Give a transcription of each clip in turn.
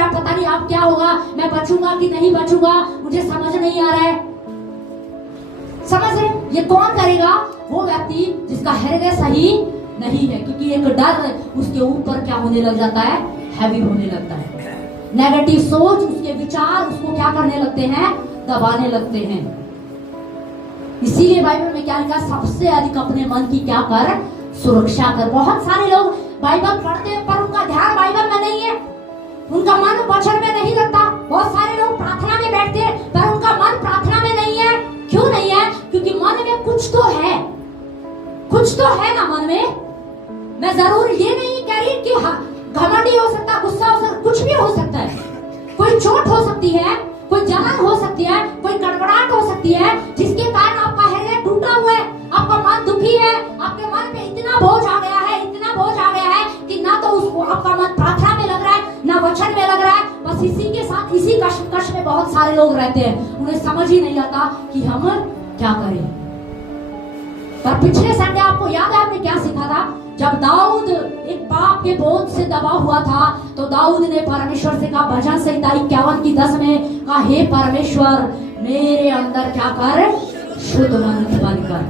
रहा है, पता नहीं अब क्या होगा, मैं बचूंगा कि नहीं बचूंगा, मुझे समझ नहीं आ रहा है। समझ रहे? ये कौन करेगा? वो व्यक्ति जिसका हृदय सही नहीं है, क्योंकि एक डर उसके ऊपर क्या होने लग जाता है, हैवी होने लगता है। नेगेटिव सोच, उसके विचार उसको क्या करने लगते हैं, दबाने लगते हैं। इसीलिए बाइबल में क्या लिखा, सबसे अधिक अपने मन की क्या कर, सुरक्षा कर। बहुत सारे लोग बाइबल पढ़ते हैं पर उनका ध्यान बाइबल में नहीं है, उनका मन वचन में नहीं लगता। बहुत सारे लोग प्रार्थना में बैठते हैं पर उनका मन प्रार्थना में नहीं है। क्यों नहीं है? क्योंकि मन में कुछ तो है, कुछ तो है ना मन में। मैं जरूर ये नहीं कह रही कि घमंडी हो सकता, गुस्सा हो सकता, कुछ भी हो सकता है। कोई चोट हो सकती है, कोई जलन हो सकती है, कोई गड़बड़ाहट हो सकती है, जिसके कारण आपका हृदय टूटा हुआ है, आपका मन दुखी है, आपके मन पे इतना बोझ आ गया है, इतना बोझ आ गया है कि ना तो उसको आपका मन प्रार्थना में लग रहा है, ना वचन में लग रहा है। बस इसी के साथ, इसी कश्मकश में बहुत सारे लोग रहते हैं, उन्हें समझ ही नहीं आता कि हम क्या करें। पर पिछले संडे आपको याद है हमने क्या सीखा था? जब दाऊद एक पाप के बोझ से दबा हुआ था तो दाऊद ने परमेश्वर से कहा, भजन संहिता 51:10 में कहा, हे परमेश्वर मेरे अंदर क्या कर, शुद्ध मन उत्पन्न कर।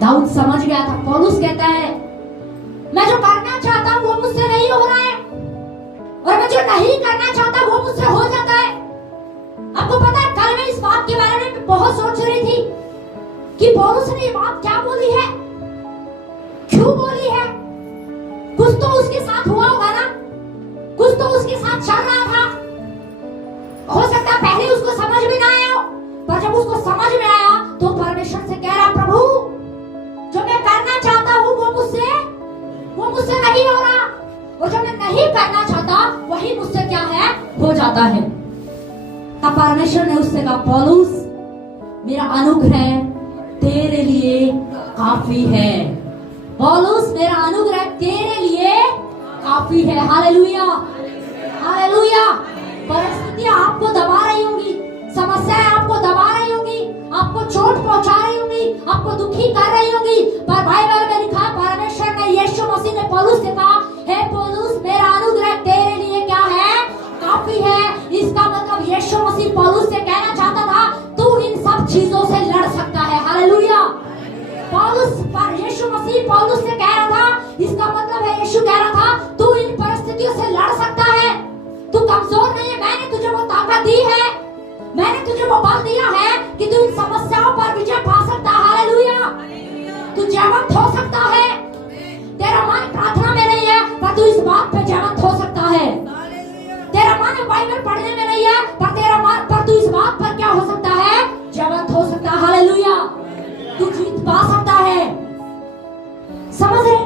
दाऊद समझ गया था। पौलुस कहता है, मैं जो करना चाहता हूं वो मुझसे नहीं हो रहा है, और मैं जो नहीं करना चाहता वो मुझसे हो जाता है। आपको पता है, कल मैं इस बात के बारे में बहुत सोच रही थी कि पौलुस ने ये बात क्या बोली है, क्यों बोली है। कुछ तो उसके साथ हुआ होगा ना, कुछ तो उसके साथ चल रहा था। हो सकता है पहले उसको समझ में ना आया हो, पर जब उसको समझ में आया तो परमेश्वर से कह रहा, प्रभु जो मैं करना चाहता हूँ वो मुझसे नहीं हो रहा, और जो मैं नहीं करना चाहता वही मुझसे क्या है, हो जाता है। तब परमेश्वर ने उससे कहा, पौलुस मेरा अनुग्रह तेरे लिए काफी है। पौलुस मेरा अनुग्रह तेरे लिए काफी है। Hallelujah, hallelujah. परिस्थितियां आपको दबा रही होंगी, समस्याएं आपको दबा रही होंगी, आपको चोट पहुंचा रही होंगी, आपको दुखी कर रही होंगी, पर बाइबल में लिखा, परमेश्वर ने, यीशु मसीह ने पौलुस से कहा, हे पौलुस मेरा अनुग्रह तेरे लिए क्या है, काफी है। इसका मतलब यीशु मसीह पौलुस से कहना चाहता था, तू इन सब चीजों से लड़ सकता है। हालेलुया। पौलुस पर यीशु मसीह पौलुस से कह रहा था, इसका मतलब है यीशु कह रहा था, तू इन परिस्थितियों से लड़ सकता है, तू कमजोर नहीं है, मैंने तुझे वो ताकत दी है, मैंने तुझे वो बल दिया है कि तू इन समस्याओं पर विजय पा सकता है। हालेलुया। तू जयवंत हो सकता है। तेरा मन प्रार्थना में नहीं है पर तू इस बात पे जयवंत हो सकता है। तेरा मन बाइबल पढ़ने में नहीं है पर तू इस बात पर क्या हो सकता है, जयवंत हो सकता है। हालेलुया। तू जीत पा सकता है। समझ रहे?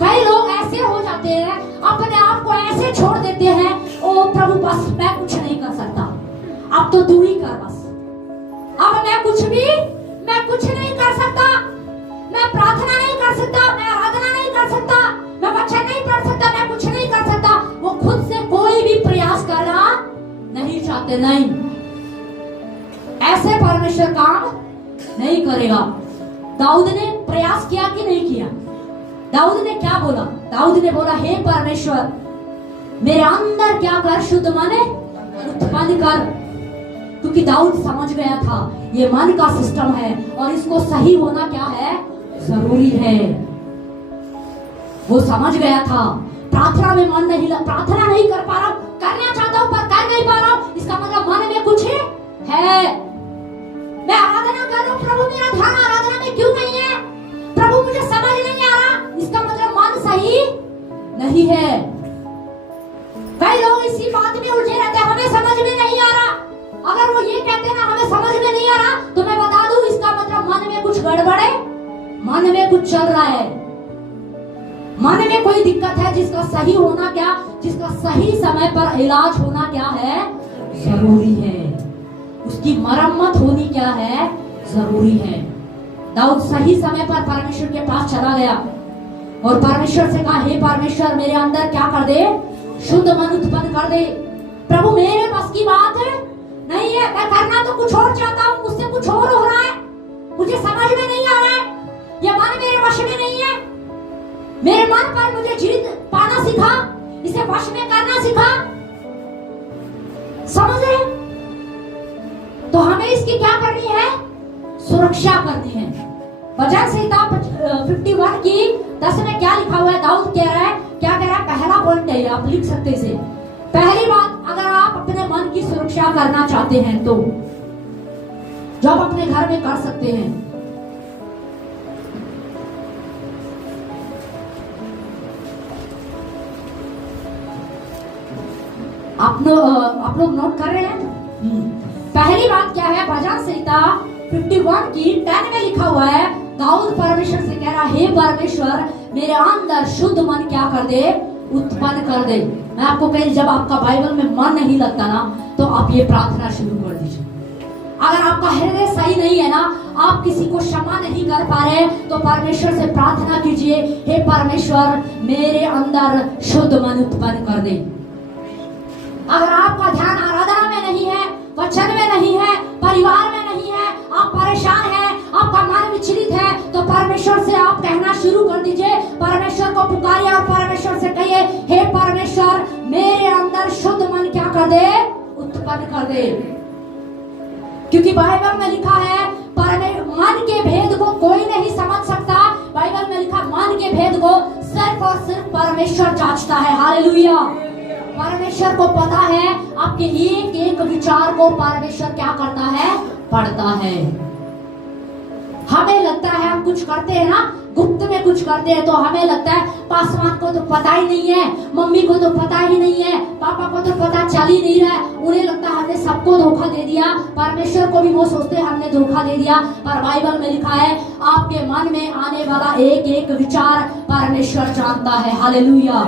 कई लोग ऐसे हो जाते हैं, अपने आप को ऐसे छोड़ देते हैं, ओ प्रभु बस मैं कुछ नहीं कर सकता, अब तो तू ही कर, बस अब मैं कुछ नहीं कर सकता, मैं प्रार्थना नहीं कर सकता, मैं आराधना नहीं कर सकता, मैं वचन नहीं पढ़ सकता, मैं कुछ नहीं कर सकता। वो खुद से कोई भी प्रयास करना नहीं चाहते। नहीं, ऐसे परमेश्वर काम नहीं करेगा। दाऊद ने प्रयास किया कि नहीं किया? दाऊद ने क्या बोला? दाऊद ने बोला, हे परमेश्वर मेरे अंदर क्या कर, शुद्ध मन उत्पन्न कर। क्योंकि दाऊद समझ गया था ये मन का सिस्टम है और इसको सही होना क्या है, जरूरी है। वो समझ गया था। प्रार्थना में मन नहीं लग, प्रार्थना नहीं कर पा रहा हूं, करना चाहता हूं पर कर नहीं पा रहा हूं, इसका मतलब मन में कुछ है। मैं आराधना कर रहा हूं, प्रभु मेरा ध्यान आराधना में क्यों नहीं है, प्रभु मुझे समझ नहीं आ रहा, इसका मतलब मन सही नहीं है। कई लोग इसी बात में उलझे रहते हैं, हमें समझ में नहीं आ रहा। अगर वो ये कहते हैं ना हमें समझ में नहीं आ रहा, तो मैं बता दूं इसका मतलब मन में कुछ गड़बड़ है, मन में कुछ चल रहा है, मन में कोई दिक्कत है, जिसका सही होना क्या, जिसका सही समय पर इलाज होना क्या है, जरूरी है। उसकी मरम्मत होनी क्या है, जरूरी है। दाऊद सही समय पर परमेश्वर के पास चला गया और परमेश्वर से कहा, हे परमेश्वर मेरे अंदर क्या कर दे, शुद्ध मन उत्पन्न कर दे। प्रभु मेरे बस की बात नहीं है, मैं करना तो कुछ और चाहता हूँ, मुझसे कुछ और हो रहा है, मुझे समझ में नहीं आ रहा है, ये मन मेरे वश में नहीं है, मेरे मन पर मुझे जीत पाना सिखा, इसे वश में करना सिखा। समझ रहे? तो हमें इसकी क्या करनी है? सुरक्षा करनी है। भजन संहिता 51 की 10 में क्या लिखा हुआ है? दाऊद कह रहा है, क्या कह रहा है? पहला पॉइंट है, आप लिख सकते हैं इसे। पहली बात, अगर आप अपने मन की सुरक्षा करना चाहते हैं तो जो आप अपने घर में कर सकते हैं, आप लोग नोट कर रहे हैं? पहली बात क्या है? भजन संहिता 51 की 10 में लिखा हुआ है, दाऊद परमेश्वर से कह रहा, हे परमेश्वर मेरे अंदर शुद्ध मन क्या कर दे? उत्पन्न कर दे। मैं आपको कह, जब आपका बाइबल में मन नहीं लगता ना, तो आप ये प्रार्थना शुरू कर दीजिए। अगर आपका हृदय सही नहीं है ना, आप किसी को क्षमा नहीं कर पा रहे, तो परमेश्वर से प्रार्थना कीजिए, हे परमेश्वर मेरे अंदर शुद्ध मन उत्पन्न कर दे। अगर आपका ध्यान आराधना में नहीं है, वचन में नहीं है, परिवार में नहीं है, आप परेशान हैं, आपका मन विचलित है, तो परमेश्वर से आप कहना शुरू कर दीजिए। परमेश्वर को पुकारिए और परमेश्वर से कहिए, हे परमेश्वर मेरे अंदर शुद्ध मन क्या कर दे? उत्पन्न कर दे। क्योंकि बाइबल में लिखा है, मन के भेद को कोई नहीं समझ सकता। बाइबल में लिखा, मन के भेद को सिर्फ और सिर्फ परमेश्वर जांचता है। हालेलुया। परमेश्वर को पता है, आपके एक एक विचार को परमेश्वर क्या करता है? पढ़ता है। हमें लगता है हम कुछ करते हैं ना, गुप्त में कुछ करते हैं, तो हमें लगता है पासवान को तो पता ही नहीं है, मम्मी को तो पता ही नहीं है, पापा को तो पता चल ही नहीं रहा है। उन्हें लगता है हमने सबको धोखा दे दिया। परमेश्वर को भी वो सोचते हैं हमने धोखा दे दिया। पर बाइबल में लिखा है, आपके मन में आने वाला एक एक विचार परमेश्वर जानता है। हालेलुया।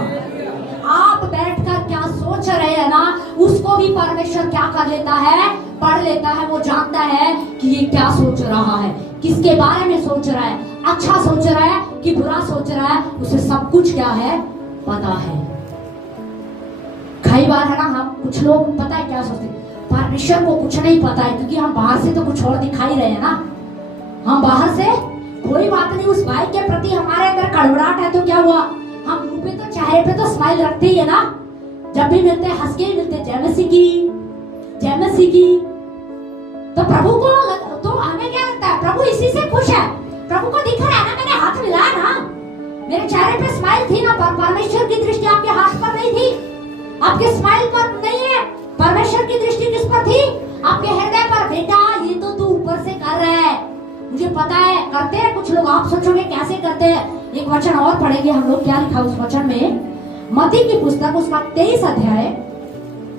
आप बैठकर क्या सोच रहे हैं ना, उसको भी परमेश्वर क्या कर लेता है? पढ़ लेता है। वो जानता है कि ये क्या सोच रहा है, किसके बारे में सोच रहा है, अच्छा सोच रहा है कि बुरा सोच रहा है, उसे सब कुछ क्या है? पता है। कई बार है ना, हम कुछ लोग पता है क्या सोचते, परमेश्वर को कुछ नहीं पता है, क्योंकि हम बाहर से तो कुछ और दिखाई रहे हैं ना। हम बाहर से कोई बात नहीं, उस भाई के प्रति हमारे अंदर कड़वड़ाहट है, तो क्या हुआ? हम मुंह पे तो, चेहरे पे तो स्माइल रखते ही है ना। जब भी मिलते हैं हंस के ही मिलते, जय मसीह की, जय मसीह की। तो प्रभु को तो हमें क्या लगता है? प्रभु इसी से खुश है। प्रभु को दिख रहा है ना, मैंने हाथ मिलाया ना, मेरे चेहरे पे स्माइल थी ना। पर परमेश्वर की दृष्टि आपके हाथ पर नहीं थी, आपके स्माइल पर नहीं है। परमेश्वर की दृष्टि किस पर थी? आपके हृदय पर। बेटा ये तो तू ऊपर से कर रहा है, मुझे पता है। करते हैं कुछ लोग, आप सोचोगे कैसे करते हैं। एक वचन और पढ़ेंगे हम लोग, क्या लिखा उस वचन में? मत्ती की पुस्तक उसका 23 अध्याय,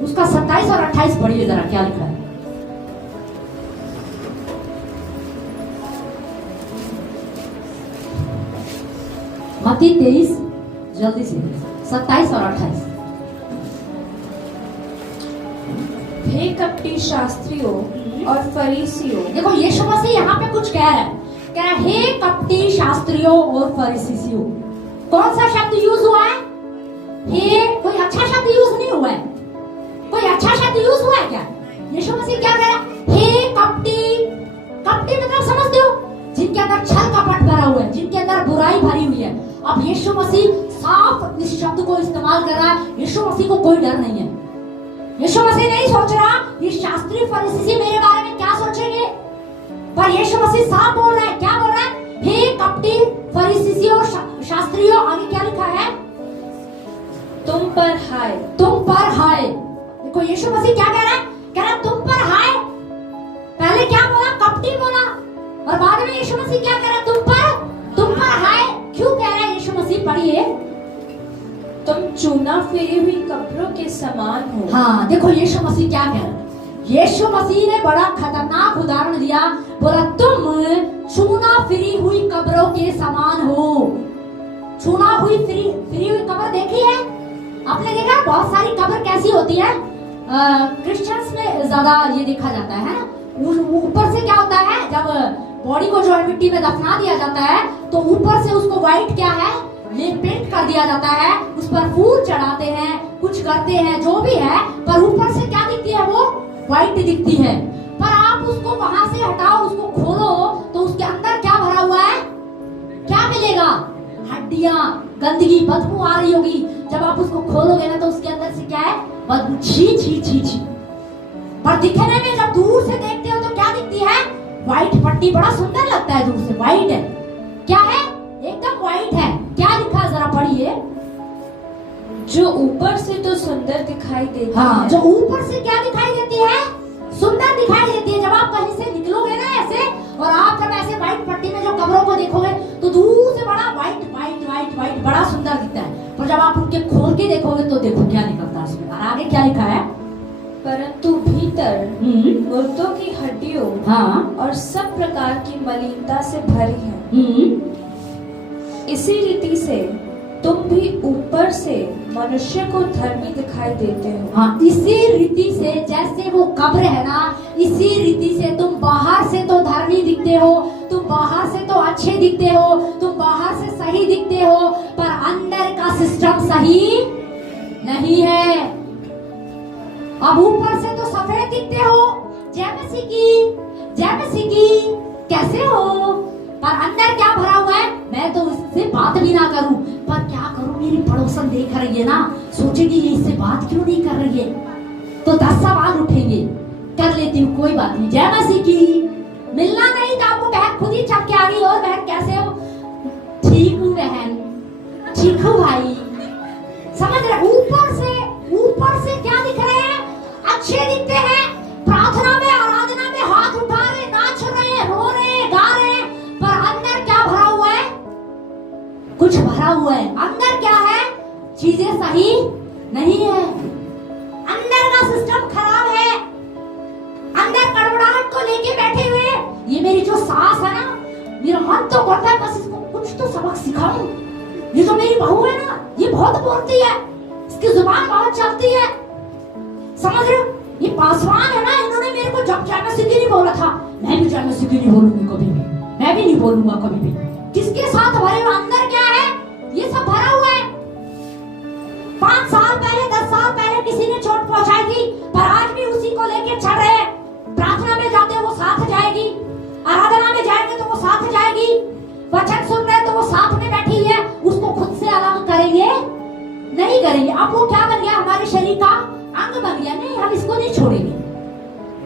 उसका 27 और 28 पढ़िए जरा, क्या लिखा है? मत्ती 23, जल्दी से 27 और 28। हे कपटी शास्त्रियों और फरीसियों। देखो यीशु मसीह यहाँ पे कुछ कह रहा है, कह रहा है, हे कपटी शास्त्रियों और फरीसियों। कौन सा शब्द यूज हुआ है? हे, कोई अच्छा शब्द यूज नहीं हुआ है। कोई अच्छा शब्द यूज हुआ है क्या? यीशु मसीह क्या कह रहा है? हे कपटी। कपटी मतलब समझते हो? जिनके अंदर छल कपट भरा हुआ है, जिनके अंदर बुराई भरी हुई है। अब यीशु मसीह साफ इस शब्द को इस्तेमाल कर रहा है। यीशु मसीह को कोई डर नहीं है। यीशु मसीह नहीं सोच रहा ये शास्त्री फरीसी मेरे बारे में क्या सोचेंगे, पर यीशु मसीह साफ बोल रहा है। क्या बोल रहा है? हे कपटी फरीसी और शास्त्रियों। आगे क्या लिखा है? तुम पर हाय, तुम पर हाय। देखो यीशु मसीह क्या कह रहा है? कह रहा है तुम पर हाय। पहले क्या बोला? कपटी बोला, और बाद में यीशु मसीह क्या कह रहा है? तुम पर हाय। क्यों कह रहा है यीशु मसीह? पढ़िए। तुम चूना फिरी हुई कब्रों के समान हो। हाँ, देखो यीशु मसीह क्या कह रहा है? यीशु मसीह ने बड़ा खतरनाक उदाहरण दिया, बोला तुम चूना फिरी हुई कब्रों के समान हो। चूना हुई फिरी हुई कब्र देखी है आपने? देखा बहुत सारी कब्र कैसी होती है? क्रिश्चियंस में ज्यादा ये देखा जाता है। ऊपर से क्या होता है, जब बॉडी को जो है मिट्टी में दफना दिया जाता है, तो ऊपर से उसको व्हाइट क्या है, पेंट कर दिया जाता है, उस पर फूल चढ़ाते हैं, कुछ करते हैं, जो भी है, पर ऊपर से क्या दिखती है? वो व्हाइट दिखती है। पर आप उसको वहां से हटाओ, उसको खोलो, तो उसके अंदर क्या भरा हुआ है? क्या मिलेगा? हड्डियां, गंदगी, बदबू आ रही होगी। जब आप उसको खोलोगे ना तो उसके अंदर से क्या है, बदबू, छी छी छी छी। पर दिखने में जब दूर से देखते हो तो क्या दिखती है, व्हाइट पट्टी, बड़ा सुंदर लगता है दूर से, व्हाइट है, क्या है, एकदम व्हाइट है। क्या लिखा है जरा पढ़िए। जो ऊपर से तो सुंदर दिखाई देती हाँ, है। जो ऊपर से क्या दिखाई देती है, सुंदर दिखाई देती है। जब आप कहीं से निकलोगे ना ऐसे, और आप जब ऐसे व्हाइट पट्टी में जो कब्रों को देखोगे तो दूर से बड़ा व्हाइट व्हाइट व्हाइट व्हाइट बड़ा सुंदर दिखता है, पर जब आप उनके खोल के देखोगे तो देखो क्या निकलता है उसमें। और आगे क्या लिखा है, परंतु भीतर मुर्दों की हड्डियों हाँ, और सब प्रकार की मलिनता से भरी है। इसी रीति से तुम भी ऊपर से मनुष्य को धर्मी दिखाई देते हो। हाँ, इसी रीति से, जैसे वो कब्र है ना, इसी रीति से तुम बाहर से तो धर्मी दिखते हो, तुम बाहर से तो अच्छे दिखते हो, तुम बाहर से सही दिखते हो, पर अंदर का सिस्टम सही नहीं है। अब ऊपर से तो सफेद दिखते हो, जय मसीह की कैसे हो, पर अंदर क्या भरा हुआ है, मैं तो इससे बात भी ना करूं, पर क्या करूं, मेरी पड़ोसन देख रही है ना, सोचेगी ये इससे बात क्यों नहीं कर रही है, तो 10 सवाल उठेंगे, कर लेती हूँ, कोई बात नहीं। जय मसीह की। मिलना नहीं था आपको, बहन खुद ही चल के आ गई। और बहन कैसे हो, ठीक हूँ बहन, ठीक हूँ भाई। समझ रहे, ऊपर से क्या दिख रहे हैं, अच्छे दिखते हैं, प्रार्थना में आराधना में हाथ उठा रहे, नाच रहे, रो रहे, गा रहे, पर अंदर क्या भरा हुआ है, कुछ भरा हुआ है। अंदर क्या है, चीजें सही नहीं है, अंदर का सिस्टम खराब है, अंदर कड़वड़ाहट को लेके बैठे हुए। ये मेरी जो सास है ना, मेरा मन तो करता है बस इसको कुछ तो सबक सिखाऊं। ये जो मेरी बहू है ना, ये बहुत बोलती है, इसकी जुबान बहुत चलती है, समझ रहे हो। ये पासवान है ना, इन्होंने मेरे को जब जय मसीह की नहीं बोला था, मैं भी जय मसीह की नहीं बोलूंगी कभी भी, मैं भी नहीं बोलूंगा कभी भी। किसके साथ भरे हुए, अंदर क्या है, ये सब भरा हुआ है। 5 साल पहले 10 साल पहले किसी ने चोट पहुंचाई थी, पर आज भी उसी को लेके चल रहे हैं। प्रार्थना में जाते हो वो साथ जाएगी, आराधना में जाएंगे तो वो साथ जाएगी, वचन सुन रहे तो वो साथ में बैठी है, उसको खुद से अलग करेंगे नहीं करेंगे। अब वो क्या बन गया, हमारे शरीर का अंग बन गया, नहीं हम इसको नहीं छोड़ेंगे,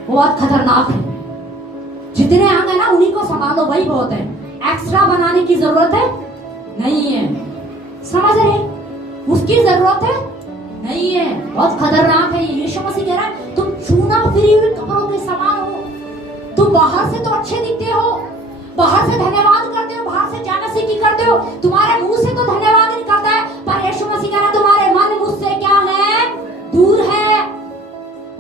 वो बहुत खतरनाक है। जितने अंग है ना उन्हीं को संभालो, वही बहुत है, एक्स्ट्रा बनाने की जरूरत है नहीं है, समझ रहे, उसकी जरूरत है नहीं है, बहुत खतरनाक है। यीशु मसीह कह रहा है तुम चूना फिरी हुई कब्रों के समान हो। तुम बाहर से तो अच्छे दिखते हो, बाहर से धन्यवाद करते हो, बाहर से जय मसीह की करते हो, तुम्हारे मुंह से तो धन्यवाद निकलता है, पर यीशु मसीह कह रहा है तुम्हारे मन मुझसे क्या है, दूर है,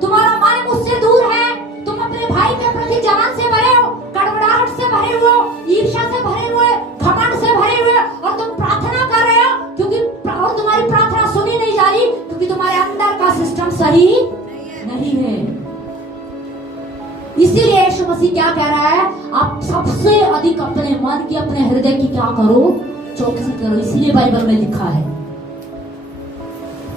तुम्हारा मन मुझसे दूर है। तुम अपने भाई के प्रति जलन से भरे हो, कड़वड़ाहट से भरे हुए हो, ईर्ष्या से भरे हुए, घमंड से भरे हुए, और तुम प्रार्थना कर रहे हो क्योंकि, और तुम्हारी प्रार्थना सुनी नहीं जा रही क्योंकि तुम्हारे अंदर का सिस्टम सही नहीं है। इसीलिए यीशु मसीह क्या कह रहा है, आप सबसे अधिक अपने मन की, अपने हृदय की क्या करो, चौकसी करो। इसलिए बाइबल में लिखा है।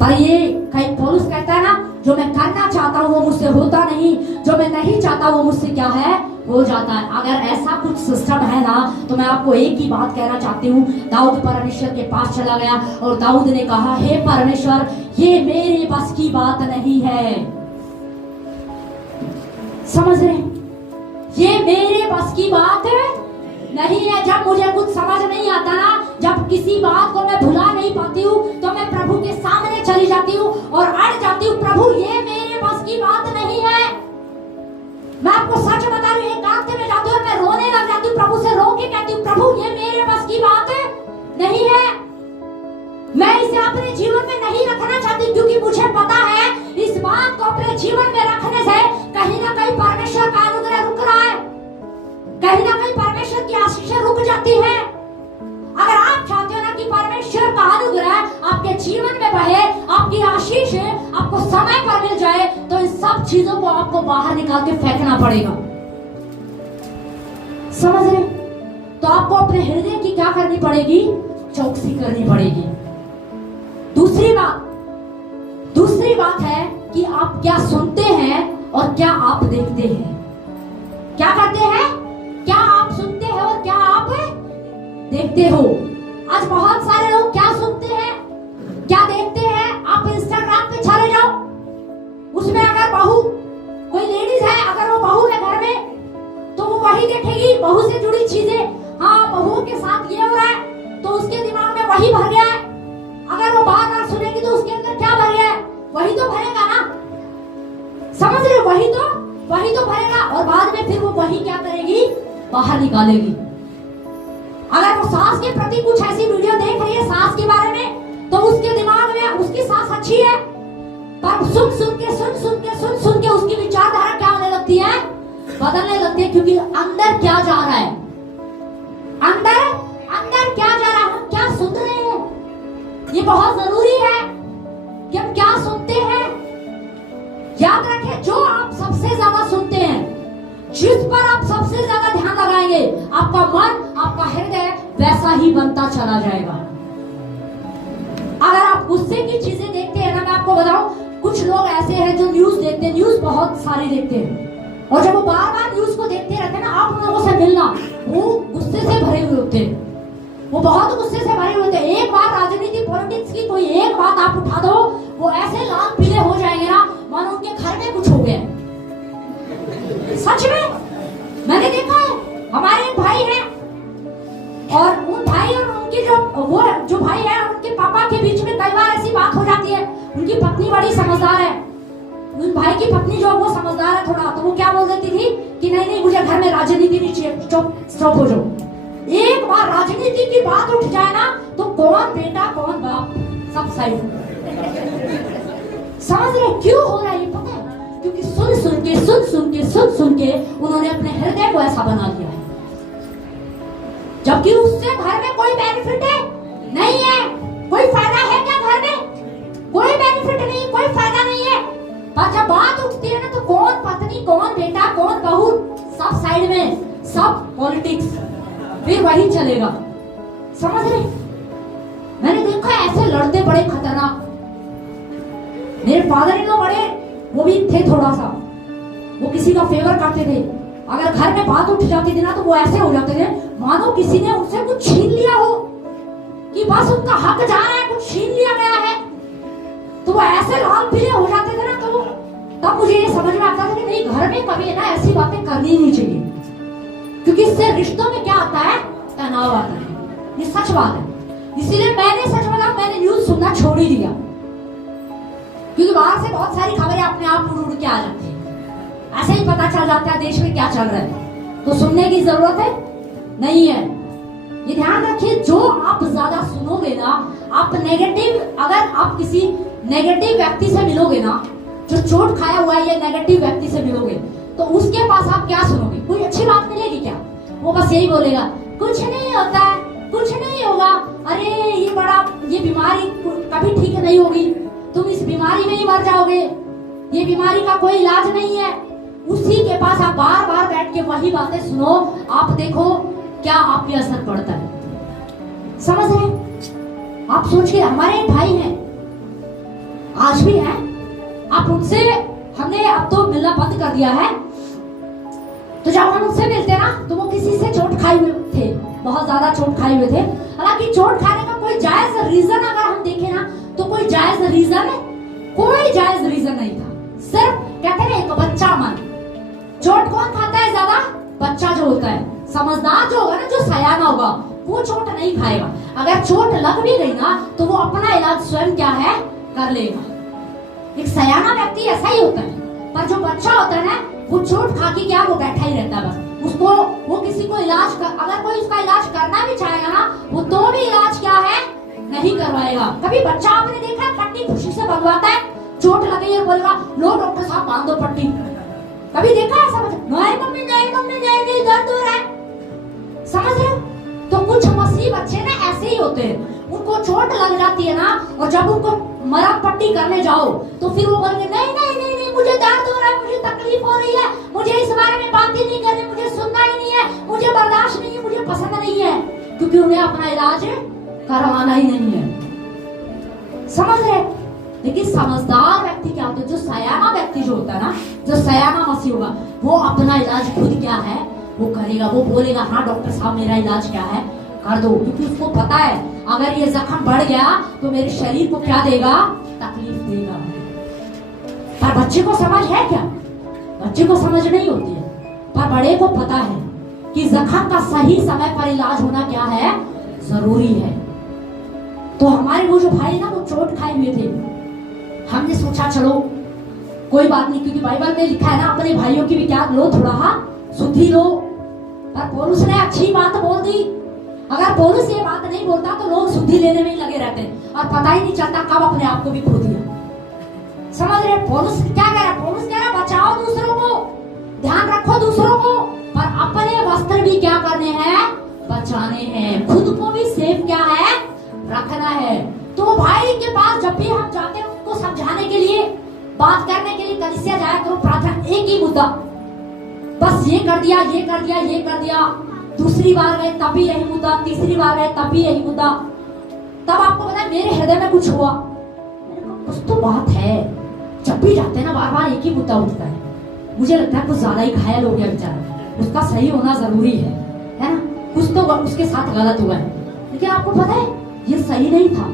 पर ये कहीं पौलुस कहता है ना, जो मैं करना चाहता हूँ वो मुझसे होता नहीं, जो मैं नहीं चाहता वो मुझसे क्या है, हो जाता है। अगर ऐसा कुछ सिस्टम है ना, तो मैं आपको एक ही बात कहना चाहती हूँ। दाऊद परमेश्वर के पास चला गया और दाऊद ने कहा, हे परमेश्वर, ये मेरे बस की बात नहीं है, समझ रहे, ये मेरे बस की बात नहीं है। जब मुझे कुछ समझ नहीं आता ना, जब किसी बात को मैं भुला नहीं पाती हूँ, तो मैं प्रभु के सामने चली जाती हूँ और अड़ जाती हूँ, प्रभु ये मेरे बस की बात नहीं है। मैं आपको सच बता रही हूँ, एकांत में जाती हूँ और मैं रोने लग जाती हूँ, प्रभु से रो के कहती हूँ, प्रभु ये मेरे बस की बात नहीं है, मैं इसे अपने जीवन में नहीं रखना चाहती, क्योंकि मुझे पता है इस बात को अपने जीवन में रखने से कहीं ना कहीं परमेश्वर का अनुग्रह रुक रहा है, कहीं ना कहीं परमेश्वर की आशीष रुक जाती है। अगर आप चाहते हो ना कि परमेश्वर का अनुग्रह आपके जीवन में बहे, आपकी आशीष आपको समय पर मिल जाए, तो इन सब चीजों को आपको बाहर निकाल के फेंकना पड़ेगा, समझ रहे। तो आपको अपने हृदय की क्या करनी पड़ेगी, चौकसी करनी पड़ेगी। दूसरी बात है कि आप क्या सुनते हैं और क्या आप देखते हैं। क्या करते हैं, क्या आप सुनते हैं और क्या आप देखते हो। आज बहुत सारे लोग क्या सुनते हैं, क्या देखते बहू, कोई लेडीज है, अगर वो बहू है घर में तो वो वही देखेगी बहू से जुड़ी चीजें। हाँ, बहू के साथ ये हो रहा है तो उसके दिमाग में वही भर गया है। अगर वो बार बार सुनेगी तो उसके अंदर क्या भर गया है, वही तो भरेगा ना। समझ रहे हो, वही तो भरेगा और बाद में फिर वो वही क्या करेगी, बाहर निकालेगी। अगर वो सास के प्रति कुछ ऐसी वीडियो देख रही है सास के बारे में, तो उसके दिमाग में उसकी सास अच्छी है, पर सुन सुन के उसकी विचारधारा क्या होने लगती है, बदलने लगती है। क्योंकि अंदर क्या जा रहा है, अंदर क्या जा रहा है, हम क्या सुन रहे हैं, ये बहुत जरूरी है कि हम क्या सुनते हैं। याद रखें, जो आप सबसे ज्यादा सुनते हैं, जिस पर आप सबसे ज्यादा ध्यान लगाएंगे, आपका मन, आपका हृदय वैसा ही बनता चला जाएगा। अगर आप गुस्से की चीजें देखते हैं ना, मैं आपको बताऊं, कुछ लोग ऐसे हैं जो न्यूज देखते हैं, न्यूज बहुत सारे देखते हैं, और जब वो बार बार न्यूज को देखते रहते हैं ना, आप उन लोगों से मिलना, वो गुस्से से भरे हुए होते हैं, वो बहुत गुस्से से भरे हुए होते हैं। एक बार राजनीति पॉलिटिक्स की कोई एक बात आप उठा दो, वो ऐसे लाल पीले हो जाएंगे ना, मानो उनके घर में कुछ हो गया। सच में मैंने देखा है, हमारे एक भाई हैं, और उन भाई और उनके जो भाई है, उनके पापा के बीच में कई बार ऐसी बात हो जाती है। उनकी पत्नी बड़ी समझदार है, उन भाई की पत्नी जो वो समझदार है थोड़ा, तो वो क्या बोल देती थी कि नहीं मुझे घर में राजनीति नहीं चाहिए, स्टॉप हो जाओ। एक बार राजनीति की बात उठ जाए ना, तो कौन बेटा कौन बाप सब साइड। समझ रहे क्यों हो रहा है ये, पता है? क्योंकि सुन के उन्होंने अपने हृदय को ऐसा बना लिया है, जबकि उससे घर में कोई बेनिफिट है नहीं है, कोई फायदा है क्या घर में? कोई बेनिफिट नहीं, कोई फायदा नहीं है। पर जब बात उठती है ना, तो कौन पत्नी कौन बेटा कौन बहू सब साइड में, सब पॉलिटिक्स, फिर वही चलेगा। समझ रहे? मैंने देखा ऐसे लड़ते बड़े खतरनाक। मेरे फादर इन लॉ बड़े वो भी थे, थोड़ा सा वो किसी का फेवर करते थे। अगर घर में बात उठ जाती थी ना, तो वो ऐसे हो जाते थे मानो किसी ने उनसे कुछ छीन लिया हो, कि बस उनका हक जा रहा है, कुछ छीन लिया गया है। तो वो ऐसे लाल पीले हो जाते थे ना, तो तब मुझे ये समझ में आता था कि नहीं, घर में कभी ना ऐसी बातें करनी नहीं चाहिए, क्योंकि इससे रिश्तों में क्या आता है, तनाव आता है। ये सच बात है। इसीलिए मैंने सच बताऊं, मैंने न्यूज सुनना छोड़ ही दिया, क्योंकि बाहर से बहुत सारी खबरें अपने आप उड़ के आ जाती है, ऐसे ही पता चल जाता है देश में क्या चल रहा है, तो सुनने की जरूरत है नहीं है। ये ध्यान रखिए, जो आप ज्यादा सुनोगे ना, आप नेगेटिव, अगर आप किसी नेगेटिव व्यक्ति से मिलोगे ना, जो चोट खाया हुआ है, ये नेगेटिव व्यक्ति से मिलोगे, तो उसके पास आप क्या सुनोगे? कोई अच्छी बात मिलेगी क्या? वो बस यही बोलेगा, कुछ नहीं होता है, कुछ नहीं होगा, अरे ये बीमारी कभी ठीक नहीं होगी, तुम इस बीमारी में ही मर जाओगे, ये बीमारी का कोई इलाज नहीं है। उसी के पास आप बार बार बैठ के वही बातें सुनो, आप देखो क्या आप पे असर पड़ता है। समझ रहे? आप सोचिए, हमारे एक भाई हैं, आज भी हैं, आप उनसे, हमने अब तो मिलना बंद कर दिया है, तो जब हम उनसे मिलते ना, तो वो किसी से चोट खाए हुए थे, बहुत ज्यादा चोट खाए हुए थे। हालांकि चोट खाने का कोई जायज रीजन अगर हम देखें ना, तो कोई जायज रीजन नहीं था। सिर्फ कहते हैं एक बच्चा मन, चोट कौन खाता है ज्यादा? बच्चा जो होता है, समझदार जो होगा ना, जो सयाना होगा, वो चोट नहीं खाएगा। अगर चोट लग भी गई ना, तो वो अपना इलाज स्वयं क्या है, कर लेगा। एक सयाना व्यक्ति ऐसा ही होता है, पर जो बच्चा होता है ना, वो चोट खा के क्या, वो बैठा ही रहता है बस। उसको वो किसी को अगर कोई उसका इलाज करना भी चाहेगा ना, वो तो भी इलाज क्या है, नहीं करवाएगा। कभी बच्चा आपने देखा पट्टी खुशी से बंधवाता है, चोट लगी है बोलेगा लो डॉक्टर साहब बांध दो पट्टी, कभी देखा है ऐसा बच्चा? नहीं मम्मी नहीं दर्द हो रहा है। समझ रहे हो? तो कुछ मसीह बच्चे ना ऐसे ही होते हैं, उनको चोट लग जाती है ना, और जब उनको मरहम पट्टी करने जाओ, तो फिर वो बोलेंगे नहीं मुझे दर्द हो रहा है, मुझे तकलीफ हो रही है, मुझे इस बारे में बात ही नहीं करनी, मुझे सुनना ही नहीं है, मुझे बर्दाश्त नहीं है, मुझे पसंद नहीं है, क्योंकि उन्हें अपना इलाज करवाना ही नहीं है। समझ रहे? लेकिन समझदार व्यक्ति क्या होता है, जो सयाना व्यक्ति जो होता है ना, जो सयाना मसीह होगा, वो अपना इलाज खुद क्या है, वो करेगा। वो बोलेगा हाँ डॉक्टर साहब मेरा इलाज क्या है, कर दो, क्योंकि उसको पता है अगर ये जख्म बढ़ गया तो मेरे शरीर को क्या देगा, तकलीफ देगा। पर बच्चे को समझ है क्या? बच्चे को समझ नहीं होती है, पर बड़े को पता है कि जख्म का सही समय पर इलाज होना क्या है, जरूरी है। तो हमारे वो जो भाई ना, वो चोट खाए हुए थे। हमने सोचा चलो कोई बात नहीं, क्योंकि बाइबल में लिखा है ना, अपने भाइयों की भी क्या लो, थोड़ा सुधी लो। पर पौलुस ने अच्छी बात बोल दी। अगर पौलुस ये बात नहीं बोलता तो लोग सुधी लेने में ही लगे रहते और पता ही नहीं चलता कब अपने आप को भी खो दिया। समझ रहे? पौलुस क्या कह रहा? पौलुस कह रहा बचाओ दूसरों को, ध्यान रखो दूसरों को, पर अपने वस्त्र भी क्या करने हैं, बचाने हैं। खुद को भी सेफ क्या है, रखना है। तो भाई के पास जब भी हम जाते हैं उनको समझाने के लिए, बात करने के लिए कलीसिया जाया करो, प्रार्थना एक ही मुद्दा, बस ये कर दिया, ये कर दिया, ये कर दिया। दूसरी बार गए तब भी यही मुद्दा, तीसरी बार गए तब भी यही मुद्दा। तब आपको पता है मेरे हृदय में कुछ हुआ, कुछ तो बात है। जब भी जाते हैं ना बार बार एक ही मुद्दा उठता है। मुझे लगता है कुछ ज्यादा ही घायल हो गया बेचारा, उसका सही होना जरूरी है ना? कुछ तो उसके साथ गलत हुआ है। लेकिन आपको पता है ये सही नहीं था।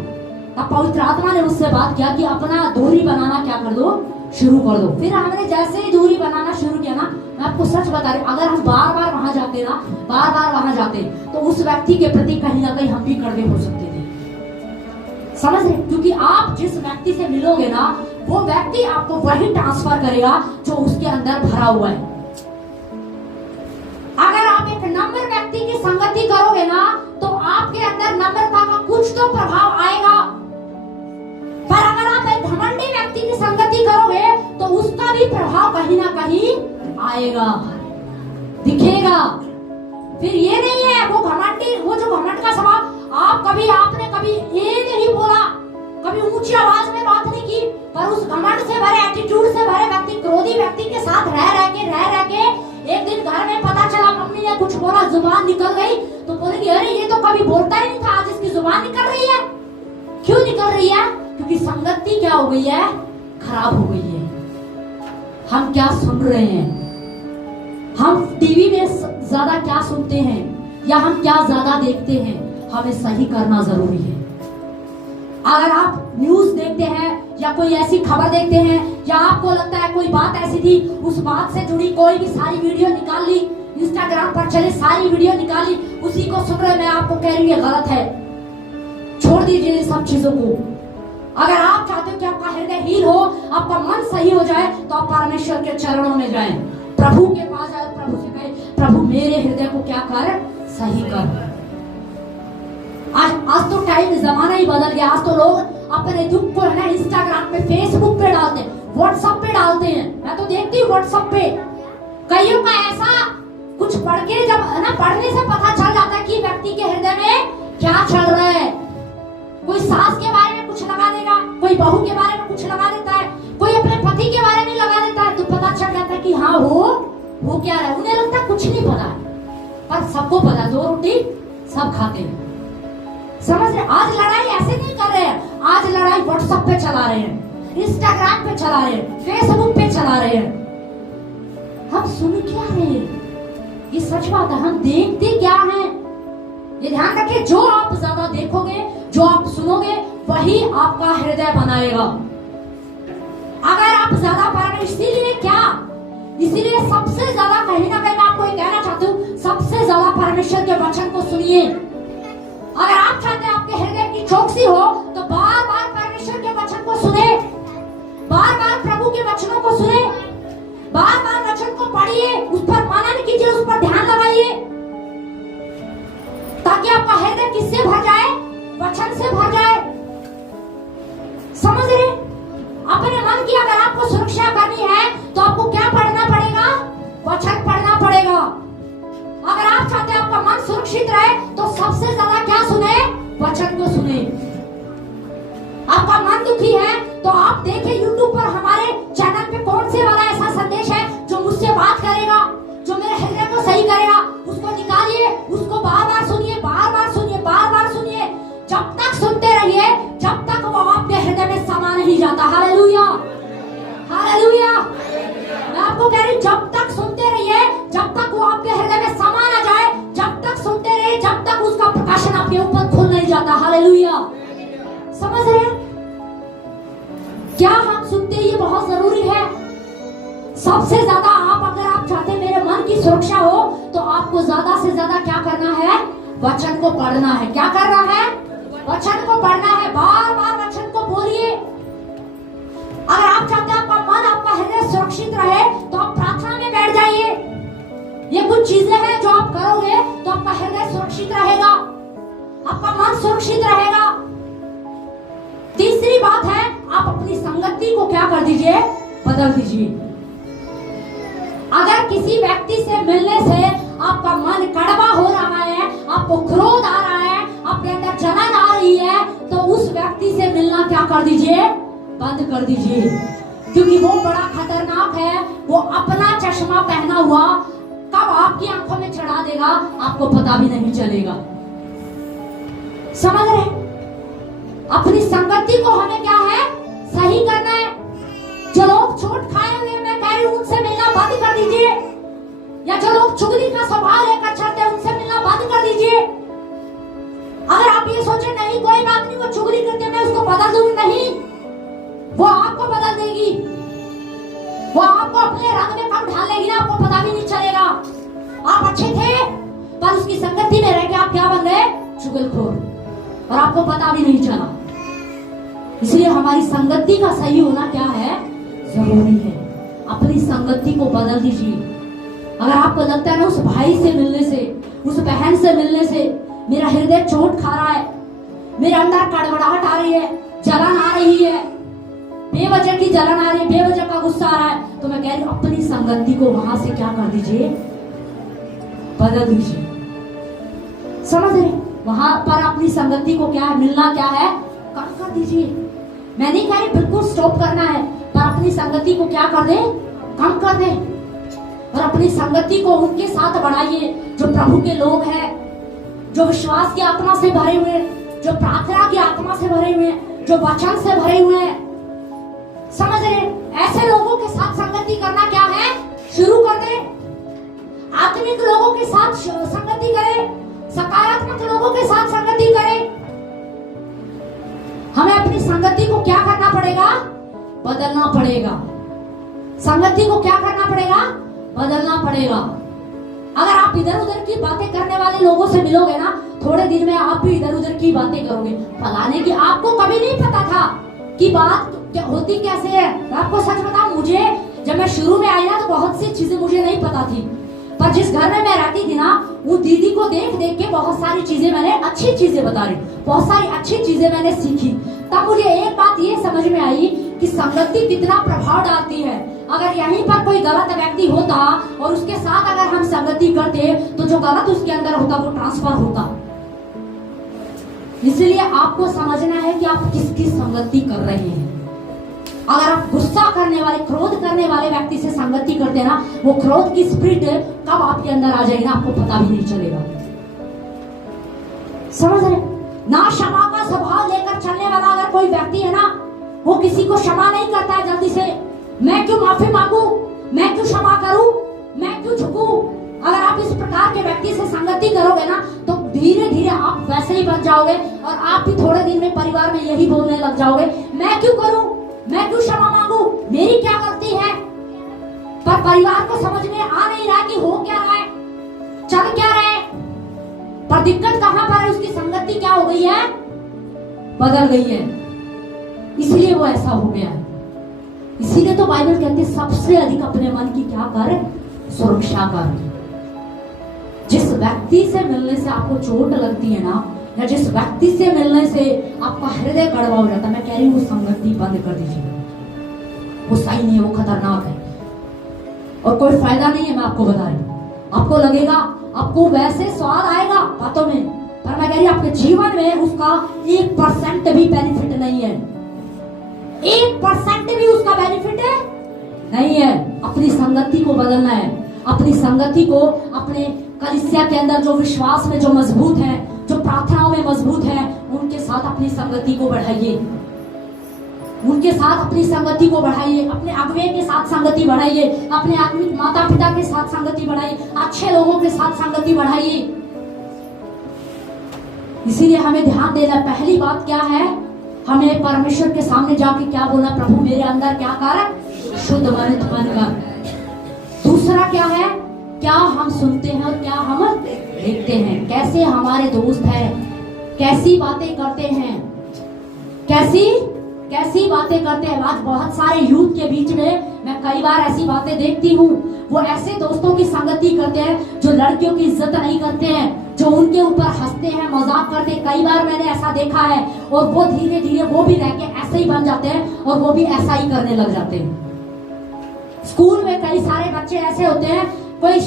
तब पवित्र आत्मा ने उससे बात किया कि अपना दूरी बनाना क्या कर दो, शुरू कर दो। फिर हमने जैसे ही दूरी बनाना शुरू किया ना, मैं आपको सच बता रही, अगर हम बार बार वहां जाते ना, बार बार वहां जाते तो उस व्यक्ति के प्रति कहीं ना कहीं हम भी कड़वे हो सकते थे। समझ रहे? क्योंकि आप जिस व्यक्ति से मिलोगे ना, वो व्यक्ति आपको वही ट्रांसफर करेगा जो उसके अंदर भरा हुआ है। अगर आप एक नम्र व्यक्ति की संगति करोगे ना, तो आपके अंदर नम्रता का कुछ तो प्रभाव आएगा। पर अगर आप एक घमंडी व्यक्ति की संगति करोगे तो उसका भी प्रभाव कहीं ना कहीं आएगा, दिखेगा। फिर ये नहीं है वो घमंडी, वो जो घमंड का स्वभाव, आपने कभी ये नहीं बोला, कभी ऊंची आवाज में बात नहीं की, पर उस घमंड से भरे, एटीट्यूड से भरे व्यक्ति, क्रोधी व्यक्ति के साथ रह रह के एक दिन घर में पता चला मम्मी ने कुछ बोला, जुबान निकल गई, तो बोलेगी अरे ये तो कभी बोलता ही नहीं था, आज इसकी जुबान निकल रही है। क्यों निकल रही है? क्योंकि संगति क्या हो गई है, खराब हो गई है। हम क्या सुन रहे हैं, हम टीवी में ज्यादा क्या सुनते हैं, या हम क्या ज्यादा देखते हैं, हमें सही करना जरूरी है। अगर आप न्यूज देखते हैं या कोई ऐसी खबर देखते हैं, या आपको लगता है कोई बात ऐसी थी, उस बात से जुड़ी कोई भी सारी वीडियो निकाल ली, इंस्टाग्राम पर चले सारी वीडियो निकाल ली, उसी को सुन रहे, मैं आपको कह रही हूँ ये गलत है। छोड़ दीजिए इन सब चीजों को। अगर आप चाहते हो कि आपका हृदय हील हो, आपका मन सही हो जाए, तो आप परमेश्वर के चरणों में जाएं, प्रभु के पास जाए, प्रभु से कहे प्रभु मेरे हृदय को क्या कर, सही कर। आज तो टाइम जमाना ही बदल गया। आज तो लोग अपने दुख को है ना इंस्टाग्राम पे, फेसबुक पे डालते हैं, व्हाट्सएप पे डालते हैं। मैं तो देखती हूँ व्हाट्सएप पे कईयों का ऐसा कुछ पढ़ के, जब है ना पढ़ने से पता चल जाता है कि व्यक्ति के हृदय में क्या चल रहा है। कोई सास के बारे में कुछ लगा देगा, कोई बहू के बारे में कुछ लगा देता है, कोई अपने पति के बारे में लगा देता है, तो पता चल जाता है कि हाँ वो क्या रहा है। उन्हें लगता है कुछ नहीं पता, पर सबको पता, दो रोटी सब खाते हैं। समझ रहे? आज लड़ाई ऐसे नहीं कर रहे हैं, आज लड़ाई व्हाट्सएप पे चला रहे हैं, इंस्टाग्राम पे चला रहे हैं, फेसबुक पे चला रहे हैं। हम सुन क्या रहे हैं, ये सच बात है, हम देखते क्या हैं। ये ध्यान रखिए, जो आप ज्यादा देखोगे, जो आप सुनोगे, वही आपका हृदय बनाएगा। अगर आप ज्यादा इसीलिए सबसे ज्यादा कहीं ना कहीं मैं आपको ये कहना चाहती हूँ, सबसे ज्यादा परमेश्वर के वचन को सुनिए। अगर आप चाहते हैं आपके हृदय की चौकसी हो, तो बार बार परमेश्वर के वचन को सुने, बार बार प्रभु के वचनों को सुने, बार बार वचन को पढ़िए, उस पर मनन कीजिए, उस पर ध्यान लगाइए, ताकि आपका हृदय किससे भर जाए, वचन से भर जाए। समझ रहे? अपने मन की अगर आपको सुरक्षा करनी है तो आपको क्या पढ़ना पड़ेगा, वचन पढ़ना पड़ेगा। अगर आप चाहते हैं आपका मन सुरक्षित रहे, तो सबसे ज्यादा क्या सुने, वचन को सुने। आपका मन दुखी है तो आप देखिए यूट्यूब पर हमारे चैनल पे कौन से वाला ऐसा संदेश है जो मुझसे बात करेगा, जो मेरे हृदय को सही करेगा, उसको निकालिए, उसको बार बार सुनिए, बार बार सुनिए, बार बार सुनिए। जब तक सुनते रहिए, जब तक वो आपके हृदय में समा नहीं जाता। Hallelujah, hallelujah. मैं आपको कह रही हूँ, जब तक सुनते रहिए, जब तक वो आपके हृदय में समा ना जाए, जब तक सुनते रहिए, जब तक उसका प्रकाशन आपके ऊपर खुल नहीं जाता। हालेलुया। समझ रहे हैं? क्या हम सुनते, ये बहुत जरूरी है। सबसे ज्यादा अगर आप चाहते मेरे मन की सुरक्षा हो तो आपको ज्यादा से ज्यादा क्या करना है? वचन को पढ़ना है। क्या करना है? वचन को पढ़ना है। बार बार वचन को बोलिए। अगर आप चाहते हैं आपका मन, आपका हृदय सुरक्षित रहे तो आप प्रार्थना में बैठ जाइए। ये कुछ चीजें हैं जो आप करोगे तो आपका हृदय सुरक्षित रहेगा, आपका मन सुरक्षित रहेगा। तीसरी बात है, आप अपनी संगति को क्या कर दीजिए? बदल दीजिए। अगर किसी व्यक्ति से मिलने से आपका मन कड़वा हो रहा है, आपको क्रोध आ रहा है, आपके अंदर जलन आ रही है, तो उस व्यक्ति से मिलना क्या कर दीजिए? बंद कर दीजिए। क्योंकि वो बड़ा खतरनाक है। वो अपना चश्मा पहना हुआ कब आपकी आंखों में चढ़ा देगा आपको पता भी नहीं चलेगा। समझ रहे? अपनी संगति को हमें क्या है? सही करना है। जो लोग चोट खाए हुए, मैं कह रही हूं, उनसे मिलना बंद कर दीजिए। या जो लोग चुगली का स्वभाव लेकर चलते हैं उनसे मिलना बंद कर दीजिए। अगर आप ये सोचे नहीं कोई बात नहीं, वो चुगली करते मैं उसको बदल दूंगी, नहीं, वो आपको बदल देगी। वो आपको अपने रंग में कब ढाल लेगी ना आपको पता भी नहीं चलेगा। आप अच्छे थे पर उसकी संगति में रह के आप क्या बन गए? चुगलखोर, और आपको पता भी नहीं चला। इसलिए हमारी संगति का सही होना क्या है? जरूरी है। अपनी संगति को बदल दीजिए। अगर आपको लगता है ना उस भाई से मिलने से, उस बहन से मिलने से मेरा हृदय चोट खा रहा है, मेरे अंदर कड़वड़ाहट आ रही है, जलन आ रही है, बेवजह की जलन आ रही है, बेवजह का गुस्सा आ रहा है, तो मैं कह रही हूं अपनी संगति को वहां से क्या कर दीजिए? बदल दीजिए। समझ रहे? वहां पर अपनी संगति को क्या है? मिलना क्या है? कम कर दीजिए। मैं नहीं कह रही बिल्कुल स्टॉप करना है, पर अपनी संगति को क्या कर दे? कम कर दे। और अपनी संगति को उनके साथ बढ़ाइए जो प्रभु के लोग हैं, जो विश्वास की आत्मा से भरे हुए, जो प्रार्थना की आत्मा से भरे हुए, जो वचन से भरे हुए हैं। समझ रहे? ऐसे लोगों के साथ संगति करना क्या है? शुरू कर दे। आत्मिक लोगों के साथ संगति करें, सकारात्मक लोगों के साथ संगति करें। हमें अपनी संगति को क्या करना पड़ेगा? बदलना पड़ेगा। संगति को क्या करना पड़ेगा? बदलना पड़ेगा। अगर आप इधर उधर की बातें करने वाले लोगों से मिलोगे ना, थोड़े दिन में आप भी इधर उधर की बातें करोगे। फलाने की आपको कभी नहीं पता था कि बात क्या होती कैसे है। आपको सच बताऊं, मुझे जब मैं शुरू में आई ना तो बहुत सी चीजें मुझे नहीं पता थी, पर जिस घर में मैं रहती थी ना, वो दीदी को देख देख के बहुत सारी चीजें मैंने, अच्छी चीजें बता रही, बहुत सारी अच्छी चीजें मैंने सीखी। तब मुझे एक बात ये समझ में आई कि संगति कितना प्रभाव डालती है। अगर यहीं पर कोई गलत व्यक्ति होता और उसके साथ अगर हम संगति करते तो जो गलत उसके अंदर होता वो ट्रांसफर होता। इसलिए आपको समझना है कि आप किसकी संगति कर रहे हैं। अगर आप गुस्सा करने वाले, क्रोध करने वाले व्यक्ति से संगति करते हैं ना, वो क्रोध की स्पिरिट कब आपके अंदर आ जाएगी ना आपको पता भी नहीं चलेगा। समझ रहे? ना क्षमा का स्वभाव लेकर चलने वाला अगर कोई व्यक्ति है ना, वो किसी को क्षमा नहीं करता है जल्दी से। मैं क्यों माफी मांगू, मैं क्यों क्षमा करूं, मैं क्यों झुकूं। अगर आप इस प्रकार के व्यक्ति से संगति करोगे ना तो धीरे धीरे आप वैसे ही बन जाओगे और आप भी थोड़े दिन में परिवार में यही बोलने लग जाओगे, मैं क्यों करूं, मैं क्यों क्षमा मांगू, मेरी क्या गलती है। पर परिवार को समझ में आ नहीं रहा कि हो क्या रहा है, चल क्या रहा है। पर दिक्कत कहां पर है? उसकी संगति क्या हो गई है? बदल गई है, इसलिए वो ऐसा हो गया है। इसीलिए तो बाइबल कहती है सबसे अधिक अपने मन की क्या कर? सुरक्षा कर। जिस व्यक्ति से मिलने से आपको चोट लगती है ना, या जिस व्यक्ति से मिलने से आपका हृदय कड़वा हो जाता है, मैं कह रही हूँ वो संगति बंद कर दीजिए। वो सही नहीं है, वो खतरनाक है और कोई फायदा नहीं है। मैं आपको बता रही हूँ, आपको लगेगा, आपको वैसे स्वाद आएगा बातों में, पर मैं कह रही हूँ आपके जीवन में उसका 1% भी बेनिफिट नहीं है। 1% भी उसका बेनिफिट है नहीं है। अपनी संगति को बदलना है। अपनी संगति को अपने कलीसिया के अंदर जो विश्वास में जो मजबूत है, जो प्रार्थनाओं में मजबूत है, उनके साथ अपनी संगति को बढ़ाइए। उनके साथ अपनी संगति को बढ़ाइए। अपने अगुवे के साथ संगति बढ़ाइए। अपने आत्मिक माता पिता के साथ संगति बढ़ाइए। अच्छे लोगों के साथ संगति बढ़ाइए। इसीलिए हमें ध्यान देना, पहली बात क्या है? हमें परमेश्वर के सामने जाके क्या बोलना? प्रभु मेरे अंदर क्या कर? शुद्ध मन कर। दूसरा क्या है, क्या हम सुनते हैं और क्या हम देखते हैं, कैसे हमारे दोस्त हैं, कैसी बातें करते हैं, कैसी बातें करते हैं। आज बहुत सारे यूथ के बीच में मैं कई बार ऐसी बातें देखती हूँ, वो ऐसे दोस्तों की संगति करते हैं जो लड़कियों की इज्जत नहीं करते हैं, जो उनके ऊपर हंसते हैं, मजाक करते हैं। कई बार मैंने ऐसा देखा है, और वो धीरे धीरे वो भी रह के ऐसे ही बन जाते हैं और वो भी ऐसा ही करने लग जाते हैं। स्कूल में कई सारे बच्चे ऐसे होते हैं, कोई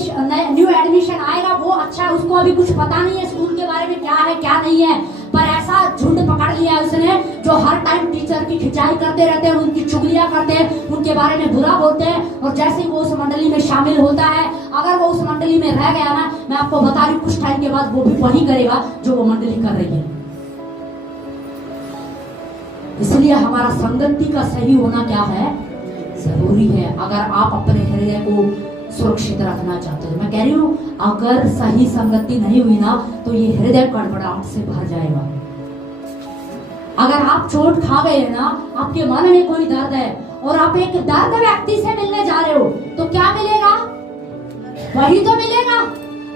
न्यू एडमिशन आएगा, वो अच्छा है, उसको अभी कुछ पता नहीं है स्कूल के बारे में क्या है क्या नहीं है, पर ऐसा झुंड पकड़ लिया है उसने जो हर टाइम टीचर की खिंचाई करते रहते हैं, उनकी चुगलियां करते हैं, उनके बारे में बुरा बोलते हैं। और जैसे ही वो उस मंडली में शामिल होता है, अगर वो उस मंडली में रह गया ना, मैं आपको बता रही हूँ कुछ टाइम के बाद वो भी वही करेगा जो वो मंडली कर रही है। इसलिए हमारा संगति का सही होना क्या है, जरूरी है। अगर आप अपने हृदय को सुरक्षित रखना चाहते हो, मैं कह रही हूँ अगर सही संगति नहीं हुई ना, तो ये हृदय गड़बड़ाहट से भर जाएगा। अगर आप चोट खा गए ना, आपके मन में कोई दर्द है और आप एक दर्द व्यक्ति से मिलने जा रहे हो, तो क्या मिलेगा, वही तो मिलेगा।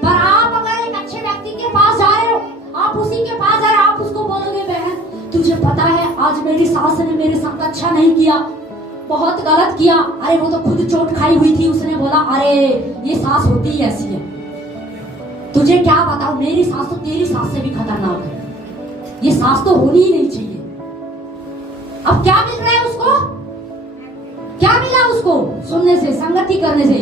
पर आप अगर एक अच्छे व्यक्ति के पास जा रहे हो, आप उसी के पास जा रहे हो, आप उसको बोलोगे बहन तुझे पता है आज मेरी सास ने मेरे साथ अच्छा नहीं किया, बहुत गलत किया। अरे वो तो खुद चोट खाई हुई थी, उसने बोला अरे ये सास होती ही ऐसी है, तुझे क्या बताऊं, मेरी सास तो तेरी सास से भी खतरनाक है, ये सास तो होनी ही नहीं चाहिए। अब क्या मिल रहा है उसको, क्या मिला उसको सुनने से, संगति करने से,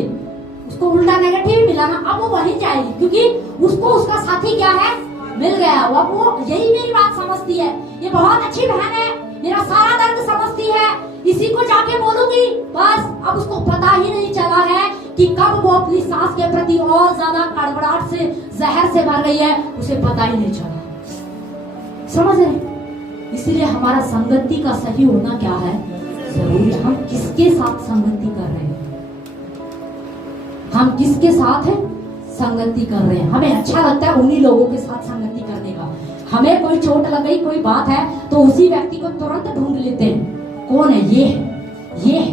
उसको उल्टा नेगेटिव मिला ना। अब वो वहीं जाएगी क्योंकि उसको उसका साथी क्या है, मिल गया। वो यही मेरी बात समझती है, ये बहुत अच्छी बहन है, मेरा सारा दर्द समझती है, इसी को जाके बोलूंगी बस। अब उसको पता ही नहीं चला है कि कब वो अपनी सास के प्रति और ज्यादा कड़वड़ाहट से, जहर से भर गई है, उसे पता ही नहीं चला। समझ रहे? इसलिए हमारा संगति का सही होना क्या है, जरूरी। हम किसके साथ संगति कर रहे हैं, हम किसके साथ संगति कर रहे हैं। हमें अच्छा लगता है उन्हीं लोगों के साथ संगति करने का। हमें कोई चोट लग गई, कोई बात है, तो उसी व्यक्ति को तुरंत ढूंढ लेते हैं, कौन है, ये है,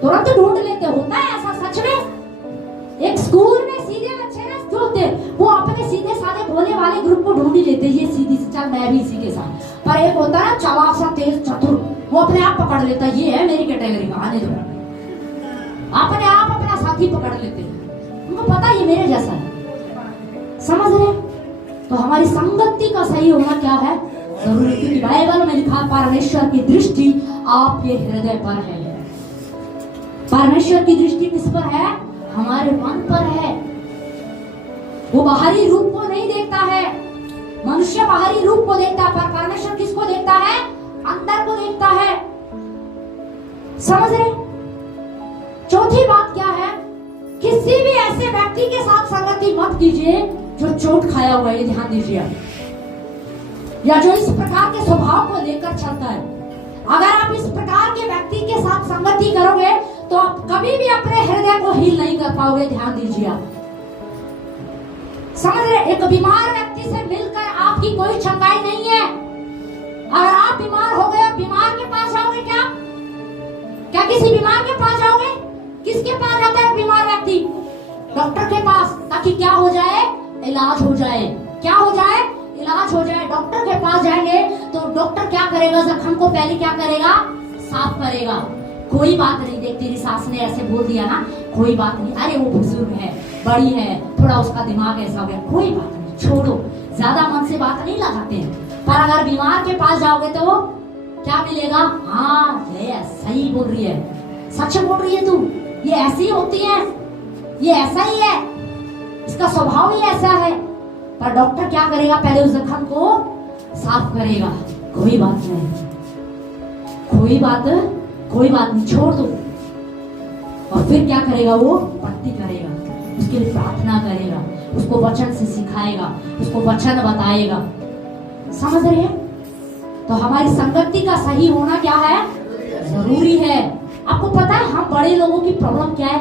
तुरंत ढूंढ लेते। होता है ऐसा सच में। एक स्कूल में सीधे बच्चे ना जो होते हैं, वो अपने सीधे साधे भोले वाले ग्रुप को ढूंढ ही लेते, ये सीधी से चल मैं भी इसी के साथ। पर एक होता है चालाक सा, तेज चतुर, वो अपने आप पकड़ लेता, ये है मेरी कैटेगरी का, आने दो, अपने आप अपना साथी पकड़ लेते हैं, उनको पता ये मेरे जैसा है। समझ रहे? तो हमारी संगति का सही होना क्या है, जरूरी। क्योंकि बाइबल में लिखा परमेश्वर की दृष्टि आपके हृदय पर है। परमेश्वर की दृष्टि किस पर है, हमारे मन पर है। वो बाहरी रूप को नहीं देखता है, मनुष्य बाहरी रूप को देखता है, पर परमेश्वर किसको देखता है, अंदर को देखता है। समझ रहे? चौथी बात क्या है, किसी भी ऐसे व्यक्ति के साथ संगति मत कीजिए जो चोट खाया हुआ है, ध्यान दीजिए, या जो इस प्रकार के स्वभाव को लेकर चलता है। अगर आप इस प्रकार के व्यक्ति के साथ संगति करोगे तो आप कभी भी अपने हृदय को हील नहीं कर पाओगे, ध्यान दीजिए आप। समझ रहे? एक बीमार व्यक्ति से मिलकर आपकी कोई चंगाई नहीं है। अगर आप बीमार हो गए, बीमार के पास जाओगे क्या, क्या किसी बीमार के पास जाओगे? किसके पास जाता है बीमार व्यक्ति? डॉक्टर के पास, ताकि क्या हो जाए, इलाज हो जाए। क्या हो जाए, इलाज हो जाए। डॉक्टर के पास जाएंगे तो डॉक्टर क्या करेगा, जख्म को पहले क्या करेगा, साफ करेगा। कोई बात नहीं, देख तेरी सास ने ऐसे बोल दिया ना, कोई बात नहीं, अरे वो बुजुर्ग है, बड़ी है, थोड़ा उसका दिमाग ऐसा हो गया, कोई बात नहीं, छोड़ो, ज्यादा मन से बात नहीं लगाते हैं। पर अगर बीमार के पास जाओगे तो क्या मिलेगा, हाँ ये सही बोल रही है, सच बोल रही है तू, ये ऐसी होती है, ये ऐसा ही है, इसका स्वभाव ही ऐसा है। पर डॉक्टर क्या करेगा, पहले उस जख्म को साफ करेगा, कोई बात नहीं, कोई बात नहीं, छोड़ दो। और फिर क्या करेगा, वो पट्टी करेगा, उसके लिए प्रार्थना करेगा, उसको वचन से सिखाएगा, उसको वचन बताएगा। समझ रहे हैं? तो हमारी संगति का सही होना क्या है, जरूरी है। आपको पता है हम बड़े लोगों की प्रॉब्लम क्या है,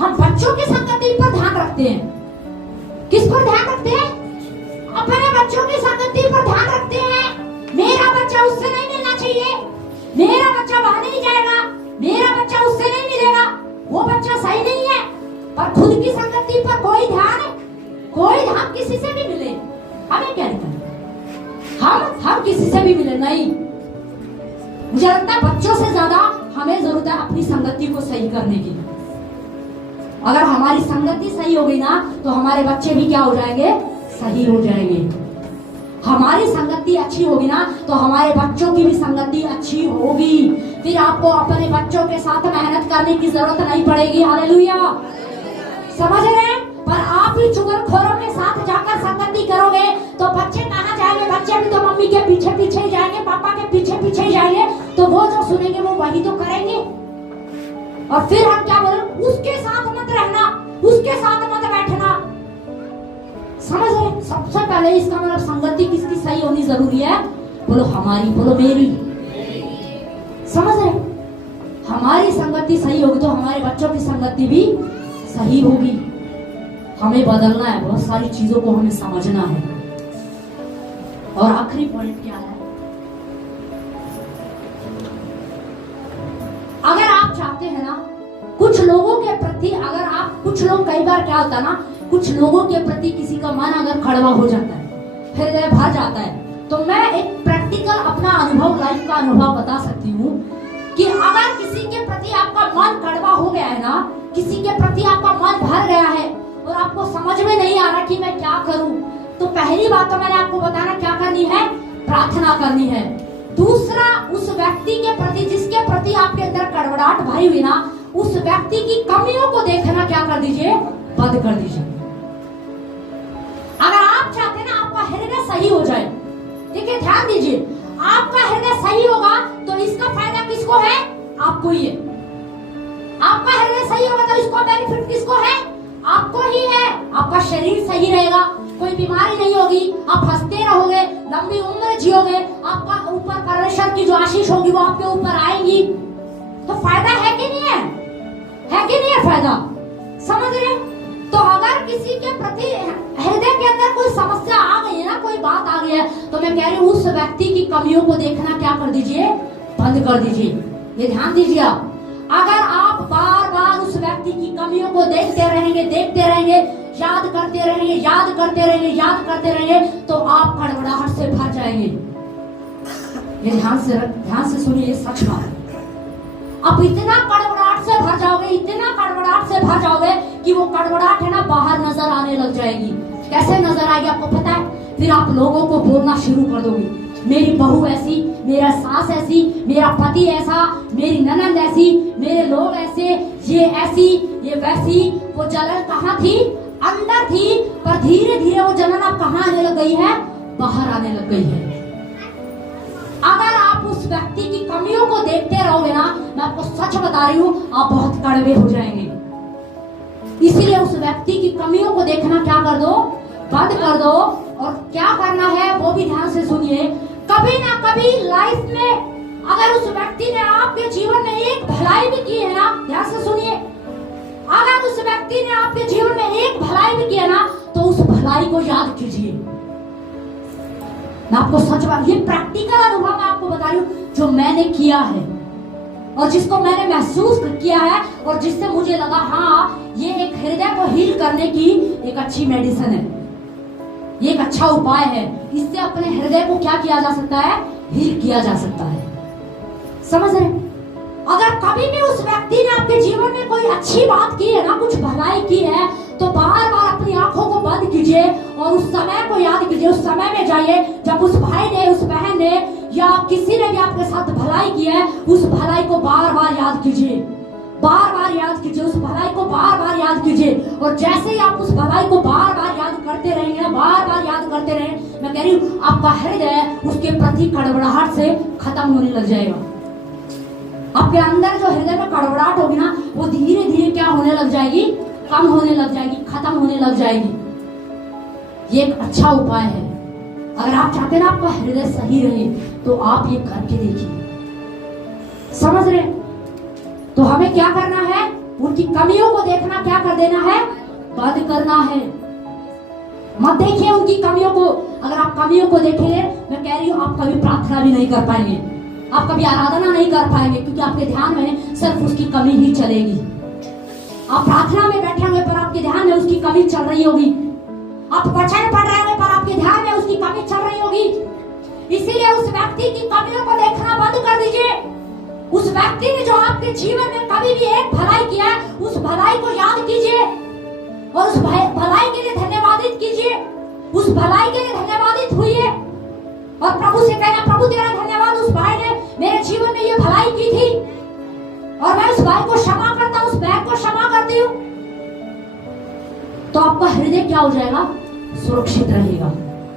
हम बच्चों की संगति पर ध्यान रखते हैं। किस पर ध्यान रखते हैं, अपने बच्चों की संगति पर ध्यान रखते हैं। मेरा बच्चा उससे नहीं मिलना चाहिए, मेरा बच्चा वहां नहीं जाएगा, मेरा बच्चा उससे नहीं मिलेगा, वो बच्चा सही नहीं है। पर खुद की संगति पर कोई ध्यान किसी से भी मिले, हमें क्या करना, हम किसी से भी मिले नहीं। मुझे लगता है बच्चों से ज्यादा हमें जरूरत है अपनी संगति को सही करने की। अगर हमारी संगति सही होगी ना तो हमारे बच्चे भी क्या हो जाएंगे, सही हो जाएंगे। हमारी संगति अच्छी होगी ना तो हमारे बच्चों की भी संगति अच्छी होगी। फिर आपको अपने बच्चों के साथ मेहनत करने की जरूरत नहीं पड़ेगी। हालेलुया, समझ रहे हैं? पर आप ही चुगलखोरों के साथ जाकर संगति करोगे तो बच्चे कहाँ जाएंगे? बच्चे भी तो मम्मी के पीछे पीछे ही जाएंगे, पापा के पीछे पीछे ही जाएंगे। तो वो जो सुनेंगे वो वही तो करेंगे। और फिर हम क्या बोले, उसके साथ मत रहना, उसके साथ मत बैठना। समझ रहे? सबसे पहले इसका मतलब संगति किसकी सही होनी जरूरी है? बोलो हमारी, बोलो मेरी। समझ रहे? हमारी संगति सही होगी तो हमारे बच्चों की संगति भी सही होगी। हमें बदलना है, बहुत सारी चीजों को हमें समझना है। और आखिरी पॉइंट क्या है? अगर आप चाहते हैं ना कुछ लोगों के प्रति, अगर आप कुछ लोग, कई बार क्या होता है ना, कुछ लोगों के प्रति किसी का मन अगर कड़वा हो जाता है, हृदय भर जाता है, तो मैं एक प्रैक्टिकल अपना अनुभव, लाइफ का अनुभव बता सकती हूँ कि अगर किसी के प्रति आपका मन कड़वा हो गया है ना, किसी के प्रति आपका मन भर गया है और आपको समझ में नहीं आ रहा कि मैं क्या करूं, तो पहली बात तो मैंने आपको बताना क्या करनी है, प्रार्थना करनी है। दूसरा, उस व्यक्ति के प्रति जिसके प्रति आपके अंदर कड़वड़ाहट भरी हुई ना, उस व्यक्ति की कमियों को देखना क्या कर दीजिए, बंद कर दीजिए। अगर आप चाहते हैं ना आपका हृदय सही हो जाए, देखिए ध्यान दीजिए, आपका हृदय सही होगा तो इसका फायदा किसको है? आपको ही है। आपका हृदय सही होगा तो इसको बेनिफिट किसको है? आपको ही है। आपका शरीर सही रहेगा, कोई बीमारी नहीं होगी, आप हंसते रहोगे, लंबी उम्र जियोगे, आपका ऊपर परमेश्वर की जो आशीष होगी वो आपके ऊपर आएगी। तो फायदा है कि नहीं है? है कि नहीं है फायदा? समझ रहे? तो अगर किसी के प्रति हृदय के अंदर कोई समस्या आ गई है ना, कोई बात आ गई है, तो मैं कह रही हूँ उस व्यक्ति की कमियों को देखना क्या कर दीजिए, बंद कर दीजिए। ये ध्यान दीजिए आप। अगर आप बार बार उस व्यक्ति की कमियों को देखते रहेंगे, याद करते रहेंगे, तो आप कड़वड़ाहट से भर जाएंगे। ये ध्यान से सुनिए, ये सच बात है। आप इतना कड़वड़ाहट से भर जाओगे कि वो कड़वड़ाहट है ना बाहर नजर आने लग जाएगी। कैसे नजर आएगी आपको पता है? फिर आप लोगों को बोलना शुरू कर दोगे, मेरी बहू ऐसी, मेरा सास ऐसी, मेरा पति ऐसा, मेरी ननद ऐसी, मेरे लोग ऐसे, ये ऐसी, ये वैसी। वो जलन कहाँ थी? अंदर थी, पर धीरे धीरे वो जलन अब कहाँ आने लग गई है? बाहर आने लग गई है। अगर आप उस व्यक्ति की कमियों को देखते रहोगे ना, मैं आपको सच बता रही हूँ, आप बहुत कड़वे हो जाएंगे। इसीलिए उस व्यक्ति की कमियों को देखना क्या कर दो, बंद कर दो। और क्या करना है वो भी ध्यान से सुनिए। कभी ना कभी लाइफ में अगर उस व्यक्ति ने आपके जीवन में एक भलाई भी की है ना, ध्यान से सुनिए, अगर उस व्यक्ति ने आपके जीवन में एक भलाई भी किया ना, तो उस भलाई को याद कीजिए। मैं आपको सच बात, ये प्रैक्टिकल अनुभव मैं आपको बता रही हूँ जो मैंने किया है और जिसको मैंने महसूस किया है और जिससे मुझे लगा हाँ ये एक हृदय को हील करने की एक अच्छी मेडिसिन है, ये एक अच्छा उपाय है। इससे अपने हृदय को क्या किया जा सकता है? हील किया जा सकता है। समझ रहे? अगर कभी भी उस व्यक्ति ने आपके जीवन में कोई अच्छी बात की है ना, कुछ भलाई की है, तो बार बार अपनी आंखों को बंद कीजिए और उस समय को याद कीजिए। उस समय में जाइए जब उस भाई ने, उस बहन ने या किसी ने भी आपके साथ भलाई की है, उस भलाई को बार बार याद कीजिए, बार बार याद कीजिए, उस भलाई को बार बार याद कीजिए। और जैसे ही आप उस भलाई को बार बार याद करते रहेंगे ना, बार बार याद करते रहेंगे, मैं कह रही हूँ आपका हृदय उसके प्रति कड़वड़ाहट से खत्म होने लग जाएगा। आपके अंदर जो हृदय में कड़वड़ाहट होगी ना, वो धीरे धीरे क्या होने लग जाएगी? कम होने लग जाएगी, खत्म होने लग जाएगी। ये एक अच्छा उपाय है। अगर आप चाहते हैं ना आपका हृदय सही रहे, तो आप ये करके देखिए। समझ रहे? तो हमें क्या करना है? उनकी कमियों को देखना क्या कर देना है? बंद करना है। मत देखिए उनकी कमियों को। अगर आप कमियों को देखेंगे, मैं कह रही हूँ आप कभी प्रार्थना भी नहीं कर पाएंगे, आप कभी आराधना नहीं कर पाएंगे, क्योंकि आपके ध्यान में सिर्फ उसकी कमी ही चलेगी। आप प्रार्थना में बैठे होंगे पर आपके ध्यान में उसकी कमी चल रही होगी। आप वचन पढ़ रहे होंगे पर आपके ध्यान में उसकी कमी चल रही होगी। इसीलिए उस व्यक्ति की कमियों को देखना बंद कर दीजिए। उस व्यक्ति ने जो आपके जीवन में कभी भी एक भलाई किया है, उस भलाई को याद कीजिए और उस भलाई के लिए धन्यवादित कीजिए। उस भलाई के लिए धन्यवादित हुइए और प्रभु से कहना, प्रभु तेरा धन्यवाद, उस भाई ने मेरे जीवन में ये भलाई की थी और मैं उस भाई को क्षमा करता हूं, उस बहन को क्षमा करती हूँ। तो आपका हृदय क्या हो जाएगा? सुरक्षित रहेगा।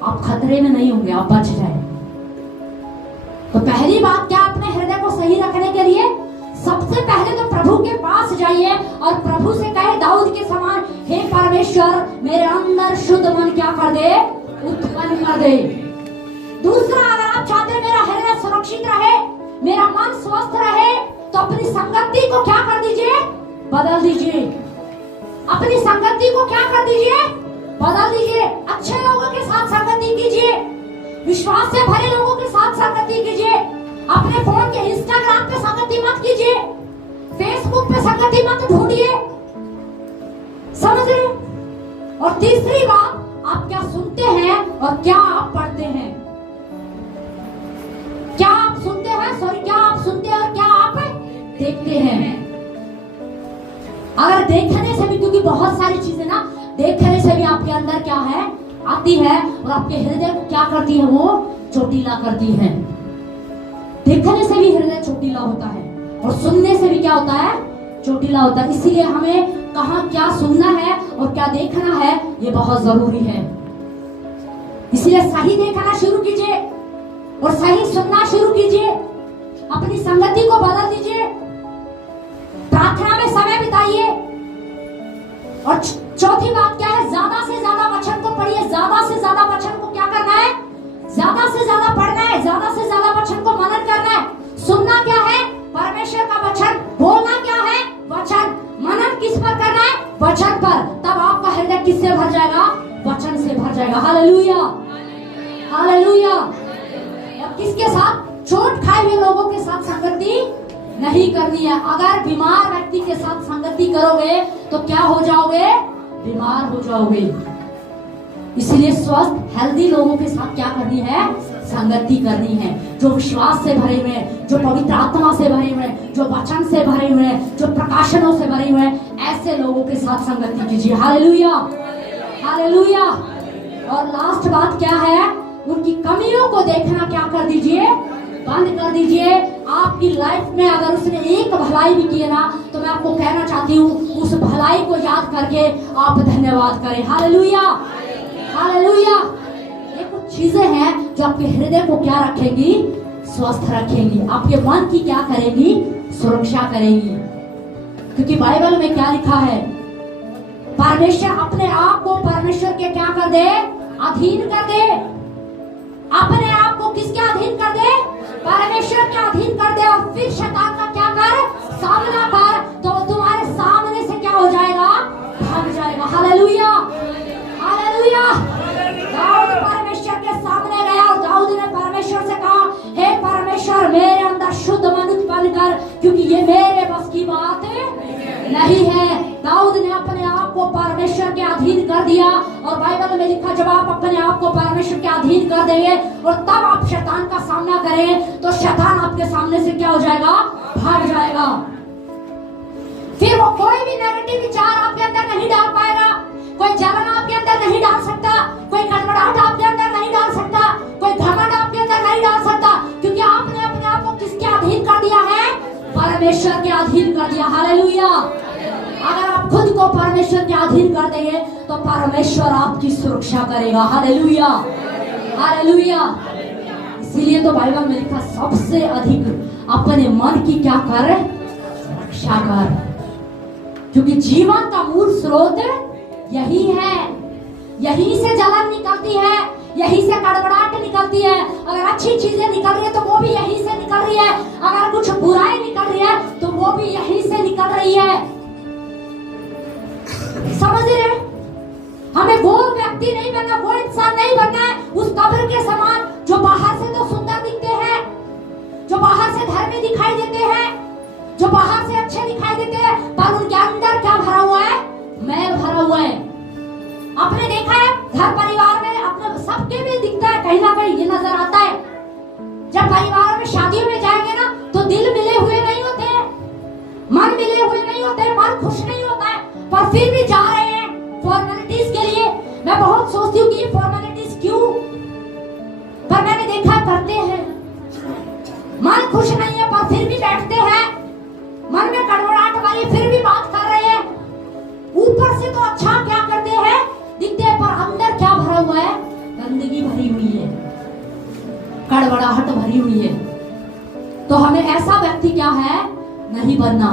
आप खतरे में नहीं होंगे, आप बच जाए। तो पहली बात क्या, अपने हृदय को सही रखने के लिए सबसे पहले तो प्रभु के पास जाइए और प्रभु से कहे दाऊद के समान, हे परमेश्वर मेरे अंदर शुद्ध मन क्या कर दे? उत्पन्न कर दे। दूसरा, अगर आप चाहते हैं मेरा हृदय सुरक्षित रहे, मेरा मन स्वस्थ रहे, तो अपनी संगति को क्या कर दीजिए? बदल दीजिए। अपनी संगति को क्या कर दीजिए? बदल दीजिए। अच्छे लोगों के साथ संगति कीजिए, विश्वास से भरे लोगों के साथ संगति कीजिए। अपने फोन के इंस्टाग्राम पे संगति मत कीजिए, फेसबुक पे संगति मत ढूंढिए। समझ रहे? और तीसरी बात, आप क्या सुनते हैं और क्या आप पढ़ते हैं? क्या आप सुनते हैं, सॉरी, क्या आप सुनते हैं और क्या आप देखते हैं? अगर देखने से भी, क्योंकि बहुत सारी चीजें ना देखने से भी आपके अंदर क्या है? आती है और आपके हृदय को क्या करती है? वो चोटीला करती है। देखने से भी हृदय चोटीला होता है और सुनने से भी क्या होता है? चोटीला होता है। इसीलिए हमें कहाँ क्या सुनना है और क्या देखना है, ये बहुत जरूरी है। इसलिए सही देखना शुरू कीजिए और सही सुनना शुरू कीजिए। अपनी संगति को बदल दीजिए, प्रार्थना में समय बिताइए। और चौथी बात क्या है? ज्यादा से ज्यादा वचन को पढ़िए। ज्यादा से ज्यादा वचन को क्या करना है? ज्यादा से ज्यादा पढ़ना है, ज्यादा से ज्यादा वचन को मनन करना है। सुनना क्या है? परमेश्वर का वचन। बोलना क्या है? वचन। मनन किस पर करना है? वचन पर। तब आपका हृदय किससे भर जाएगा? वचन से भर जाएगा। Hallelujah, hallelujah. अब किसके साथ? चोट खाए हुए लोगों के साथ संगति नहीं करनी है। अगर बीमार व्यक्ति के साथ संगति करोगे तो क्या हो जाओगे? बीमार हो जाओगे। इसलिए स्वस्थ हेल्दी लोगों के साथ क्या करनी है? संगति करनी है। जो विश्वास से भरे हुए, जो पवित्र आत्मा से भरे हुए, जो वचन से भरे हुए, जो प्रकाशनों से भरे हुए, ऐसे लोगों के साथ संगति कीजिए। Hallelujah, hallelujah. और लास्ट बात क्या है? उनकी कमियों को देखना क्या कर दीजिए? बंद कर दीजिए। आपकी लाइफ में अगर उसने एक भलाई भी की है ना, तो मैं आपको कहना चाहती हूँ, उस भलाई को याद करके आप धन्यवाद करें। Hallelujah, hallelujah. ये कुछ चीजें हैं जो आपके हृदय को क्या रखेंगी? स्वस्थ रखेंगी। आपके मन की क्या करेंगी? सुरक्षा करेंगी। क्योंकि बाइबल में क्या लिखा है? परमेश्वर अपने आप को परमेश्वर के क्या कर दे? अधीन कर दे। अपने आप को किसके अधीन कर दे? परमेश्वर के अधीन कर दे। और फिर शैतान का क्या कर? सामना कर, तो तुम्हारे सामने से क्या हो जाएगा? भाग जाएगा। Hallelujah, hallelujah. दाऊद परमेश्वर के सामने गया और दाऊद ने परमेश्वर से कहा, हे परमेश्वर मेरे अंदर शुद्ध मन उत्पन्न कर, क्योंकि ये मेरे बस की बात नहीं है। दाऊद ने अपने आप को परमेश्वर के अधीन कर दिया। और बाइबल में लिखा, जब आप अपने आप को परमेश्वर के अधीन कर देंगे और तब आप शैतान का सामना करें, तो शैतान आपके सामने से क्या हो जाएगा? भाग जाएगा। फिर वो कोई भी नेगेटिव विचार आपके अंदर नहीं डाल पाएगा। कोई जलन आपके अंदर नहीं डाल सकता, कोई गड़बड़ाहट आपके अंदर नहीं डाल सकता, कोई घमंड आपके अंदर नहीं डाल सकता, क्योंकि आपने अपने आप को किसके अधीन कर दिया है? परमेश्वर के अधीन कर दिया। हालेलुया। अगर आप खुद को परमेश्वर के अधीन कर देंगे तो परमेश्वर आपकी सुरक्षा करेगा। Hallelujah, hallelujah. इसीलिए तो बाइबल में लिखा, सबसे अधिक अपने मन की क्या कर? रक्षा कर। क्योंकि जीवन का मूल स्रोत यही है। यहीं से जलन निकलती है, यहीं से कड़कड़ाहट निकलती है। अगर अच्छी चीजें निकल रही है तो वो भी यहीं से निकल रही है। अगर कुछ बुराई निकल रही है तो वो भी यहीं से निकल रही है। समझ रहे? हमें वो व्यक्ति नहीं बनना, वो इंसान नहीं बनना है उस कब्र के समान, जो बाहर से तो सुंदर दिखते हैं, जो बाहर से धर्मी दिखाई देते हैं, जो बाहर से अच्छे दिखाई देते हैं, पर उनके अंदर क्या भरा हुआ अपने देखा है घर परिवार में अपने सबके में दिखता है, कहीं ना कहीं ये नजर आता है। जब परिवारों में शादियों में जाएंगे ना तो दिल मिले हुए नहीं होते हैं, मन मिले हुए नहीं होते, मन खुश नहीं होता है, पर फिर भी जा रहे हैं फॉर्मेलिटीज के लिए। मैं बहुत सोचती हूँ कि ये फॉर्मेलिटीज क्यों, पर मैंने देखा करते हैं। मन खुश नहीं है पर फिर भी बैठते हैं, मन में कड़वड़ाहट वाली फिर भी बात कर रहे हैं। ऊपर से तो अच्छा क्या करते हैं दिखते हैं, पर अंदर क्या भरा हुआ है? गंदगी भरी हुई है, कड़वड़ाहट भरी हुई है। तो हमें ऐसा व्यक्ति क्या है नहीं बनना।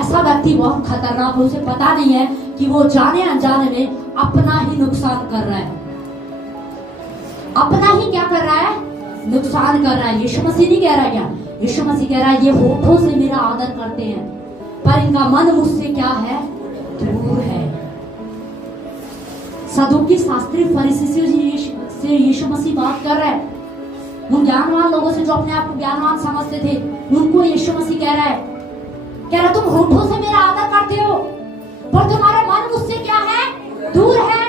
ऐसा व्यक्ति बहुत खतरनाक है, उसे पता नहीं है कि वो जाने अनजाने में अपना ही नुकसान कर रहा है, अपना ही क्या कर रहा है? नुकसान कर रहा है। यीशु मसीह नहीं कह रहा है क्या? यीशु मसीह कह रहा है ये होठों से मेरा आदर करते हैं पर इनका मन मुझसे क्या है? दूर है। सदूकी शास्त्री फरीसी से यीशु मसीह बात कर रहा है। उन ज्ञानवान लोगों से जो अपने आप को ज्ञानवान समझते थे, उनको यीशु मसीह कह रहा है, कह रहा तुम होठों से मेरा आदर करते हो पर तुम्हारा मन मुझसे क्या है? दूर है।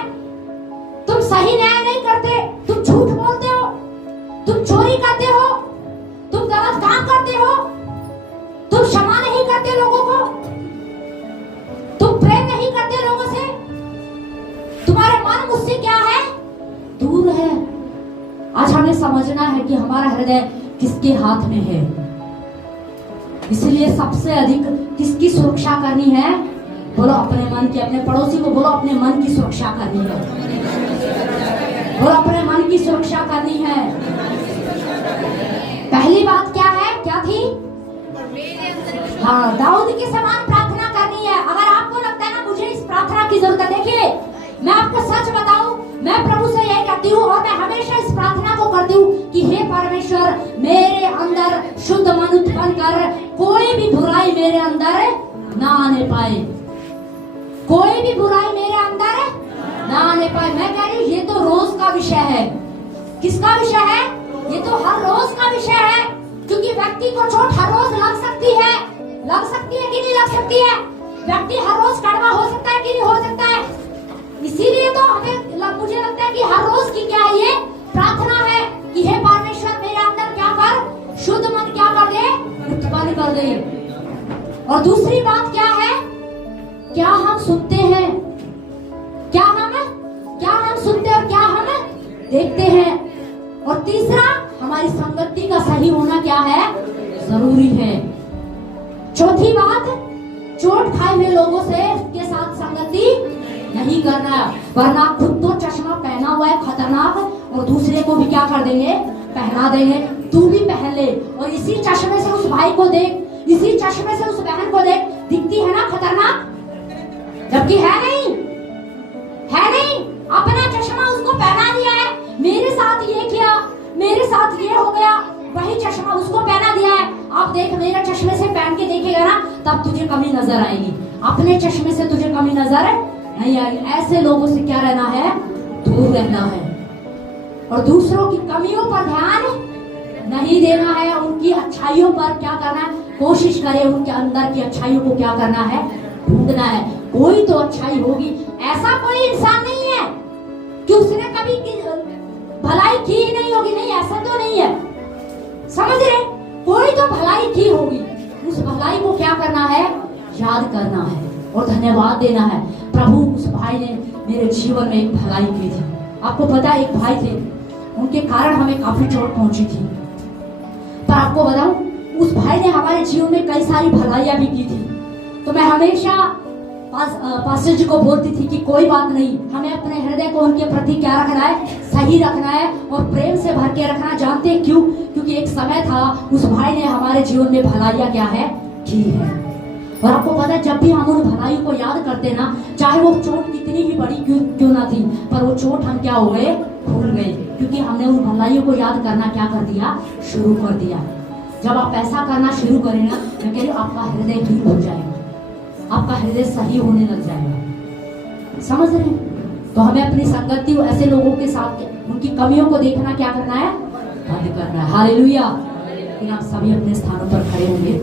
तुम सही न्याय नहीं करते, तुम झूठ बोलते हो, तुम चोरी करते हो, तुम गलत काम करते हो, तुम क्षमा नहीं करते लोगों को, तुम प्रेम नहीं करते लोगों से, तुम्हारा मन मुझसे क्या है? दूर है। आज हमें समझना है कि हमारा हृदय किसके हाथ में है। इसलिए सबसे अधिक किसकी सुरक्षा करनी है? बोलो अपने मन की। अपने पड़ोसी को बोलो अपने मन की सुरक्षा करनी है। बोलो अपने मन की सुरक्षा करनी है। पहली बात क्या है? क्या थी? हाँ, दाऊद के समान प्रार्थना करनी है। अगर आपको लगता है ना मुझे इस प्रार्थना की जरूरत है, देखिए मैं आपको सच बताऊं, मैं प्रभु से यही करती हूँ और मैं हमेशा इस प्रार्थना को करती हूँ कि हे परमेश्वर मेरे अंदर शुद्ध मन उत्पन्न कर, कोई भी बुराई मेरे अंदर ना आने पाए, कोई भी बुराई मेरे अंदर ना आने पाए। मैं कह रही हूँ ये तो रोज का विषय है। किसका विषय है? ये तो हर रोज का विषय है, क्योंकि व्यक्ति को चोट हर रोज लग सकती है। लग सकती है कि नहीं लग सकती है? व्यक्ति हर रोज कड़वा हो सकता है कि नहीं हो सकता है? इसीलिए तो हमें मुझे लगता है कि हर रोज की क्या है ये प्रार्थना है कि हे परमेश्वर मेरे अंदर क्या कर, शुद्ध मन क्या कर दे, उत्पन्न कर दे। और दूसरी बात क्या है? क्या हम सुनते हैं? क्या हम सुनते और क्या हम देखते हैं? और तीसरा हमारी संगति का सही होना क्या है? जरूरी है। चौथी बात, चोट खाए हुए लोगों से के साथ संगति नहीं करना, वरना खुद तो चश्मा पहना हुआ है खतरनाक, और दूसरे को भी क्या कर देंगे? पहना देंगे। तू भी पहन ले और इसी चश्मे से उस भाई को देख, इसी चश्मे से उस बहन को देख, दिखती है ना खतरनाक, जबकि है नहीं, है नहीं। अपना चश्मा उसको पहना दिया है, मेरे साथ ये किया, मेरे साथ ये हो गया, वही चश्मा उसको पहना दिया है। आप देख मेरे चश्मे से पहन के देखेगा ना तब तुझे कमी नजर आएगी, अपने चश्मे से तुझे कमी नजर नहीं आएगी। ऐसे लोगों से क्या रहना है? दूर रहना है। और दूसरों की कमियों पर ध्यान नहीं देना है, उनकी अच्छाइयों पर क्या करना है? कोशिश करे उनके अंदर की अच्छाइयों को क्या करना है? ढूंढना है। कोई तो अच्छाई होगी। ऐसा कोई इंसान नहीं है कि उसने कभी भलाई की ही नहीं होगी, नहीं, ऐसा तो नहीं है। समझ रहे? कोई तो भलाई की होगी, उस भलाई को क्या करना है? याद करना है और धन्यवाद देना है। प्रभु उस भाई ने मेरे जीवन में एक भलाई की थी। आपको पता है एक भाई थे, उनके कारण हमें काफी चोट पहुंची थी, पर आपको बताऊं उस भाई ने हमारे जीवन में कई सारी भलाइयां भी की थी। तो मैं हमेशा पास्टर जी को बोलती थी कि कोई बात नहीं, हमें अपने हृदय को उनके प्रति क्या रखना है? सही रखना है और प्रेम से भर के रखना। जानते हैं क्यों? क्योंकि एक समय था उस भाई ने हमारे जीवन में भलाइयां क्या है? की है। और आपको पता है जब भी हम उन भलाई को याद करते ना, चाहे वो चोट कितनी ही बड़ी क्यों ना थी, पर वो चोट हम क्या हो गए? भूल गए, क्योंकि हमने उन भलाइयों को याद करना क्या कर दिया? शुरू कर दिया। जब आप ऐसा करना शुरू करें ना, मैं कह रही हूँ आपका हृदय ठीक हो जाएगा, आपका हृदय सही होने लग जाएगा। समझ रहे हैं? तो हमें अपनी संगति ऐसे लोगों के साथ उनकी कमियों को देखना क्या करना है? बंद करना है। हालेलुया। लेकिन आप सभी अपने स्थानों पर खड़े होंगे।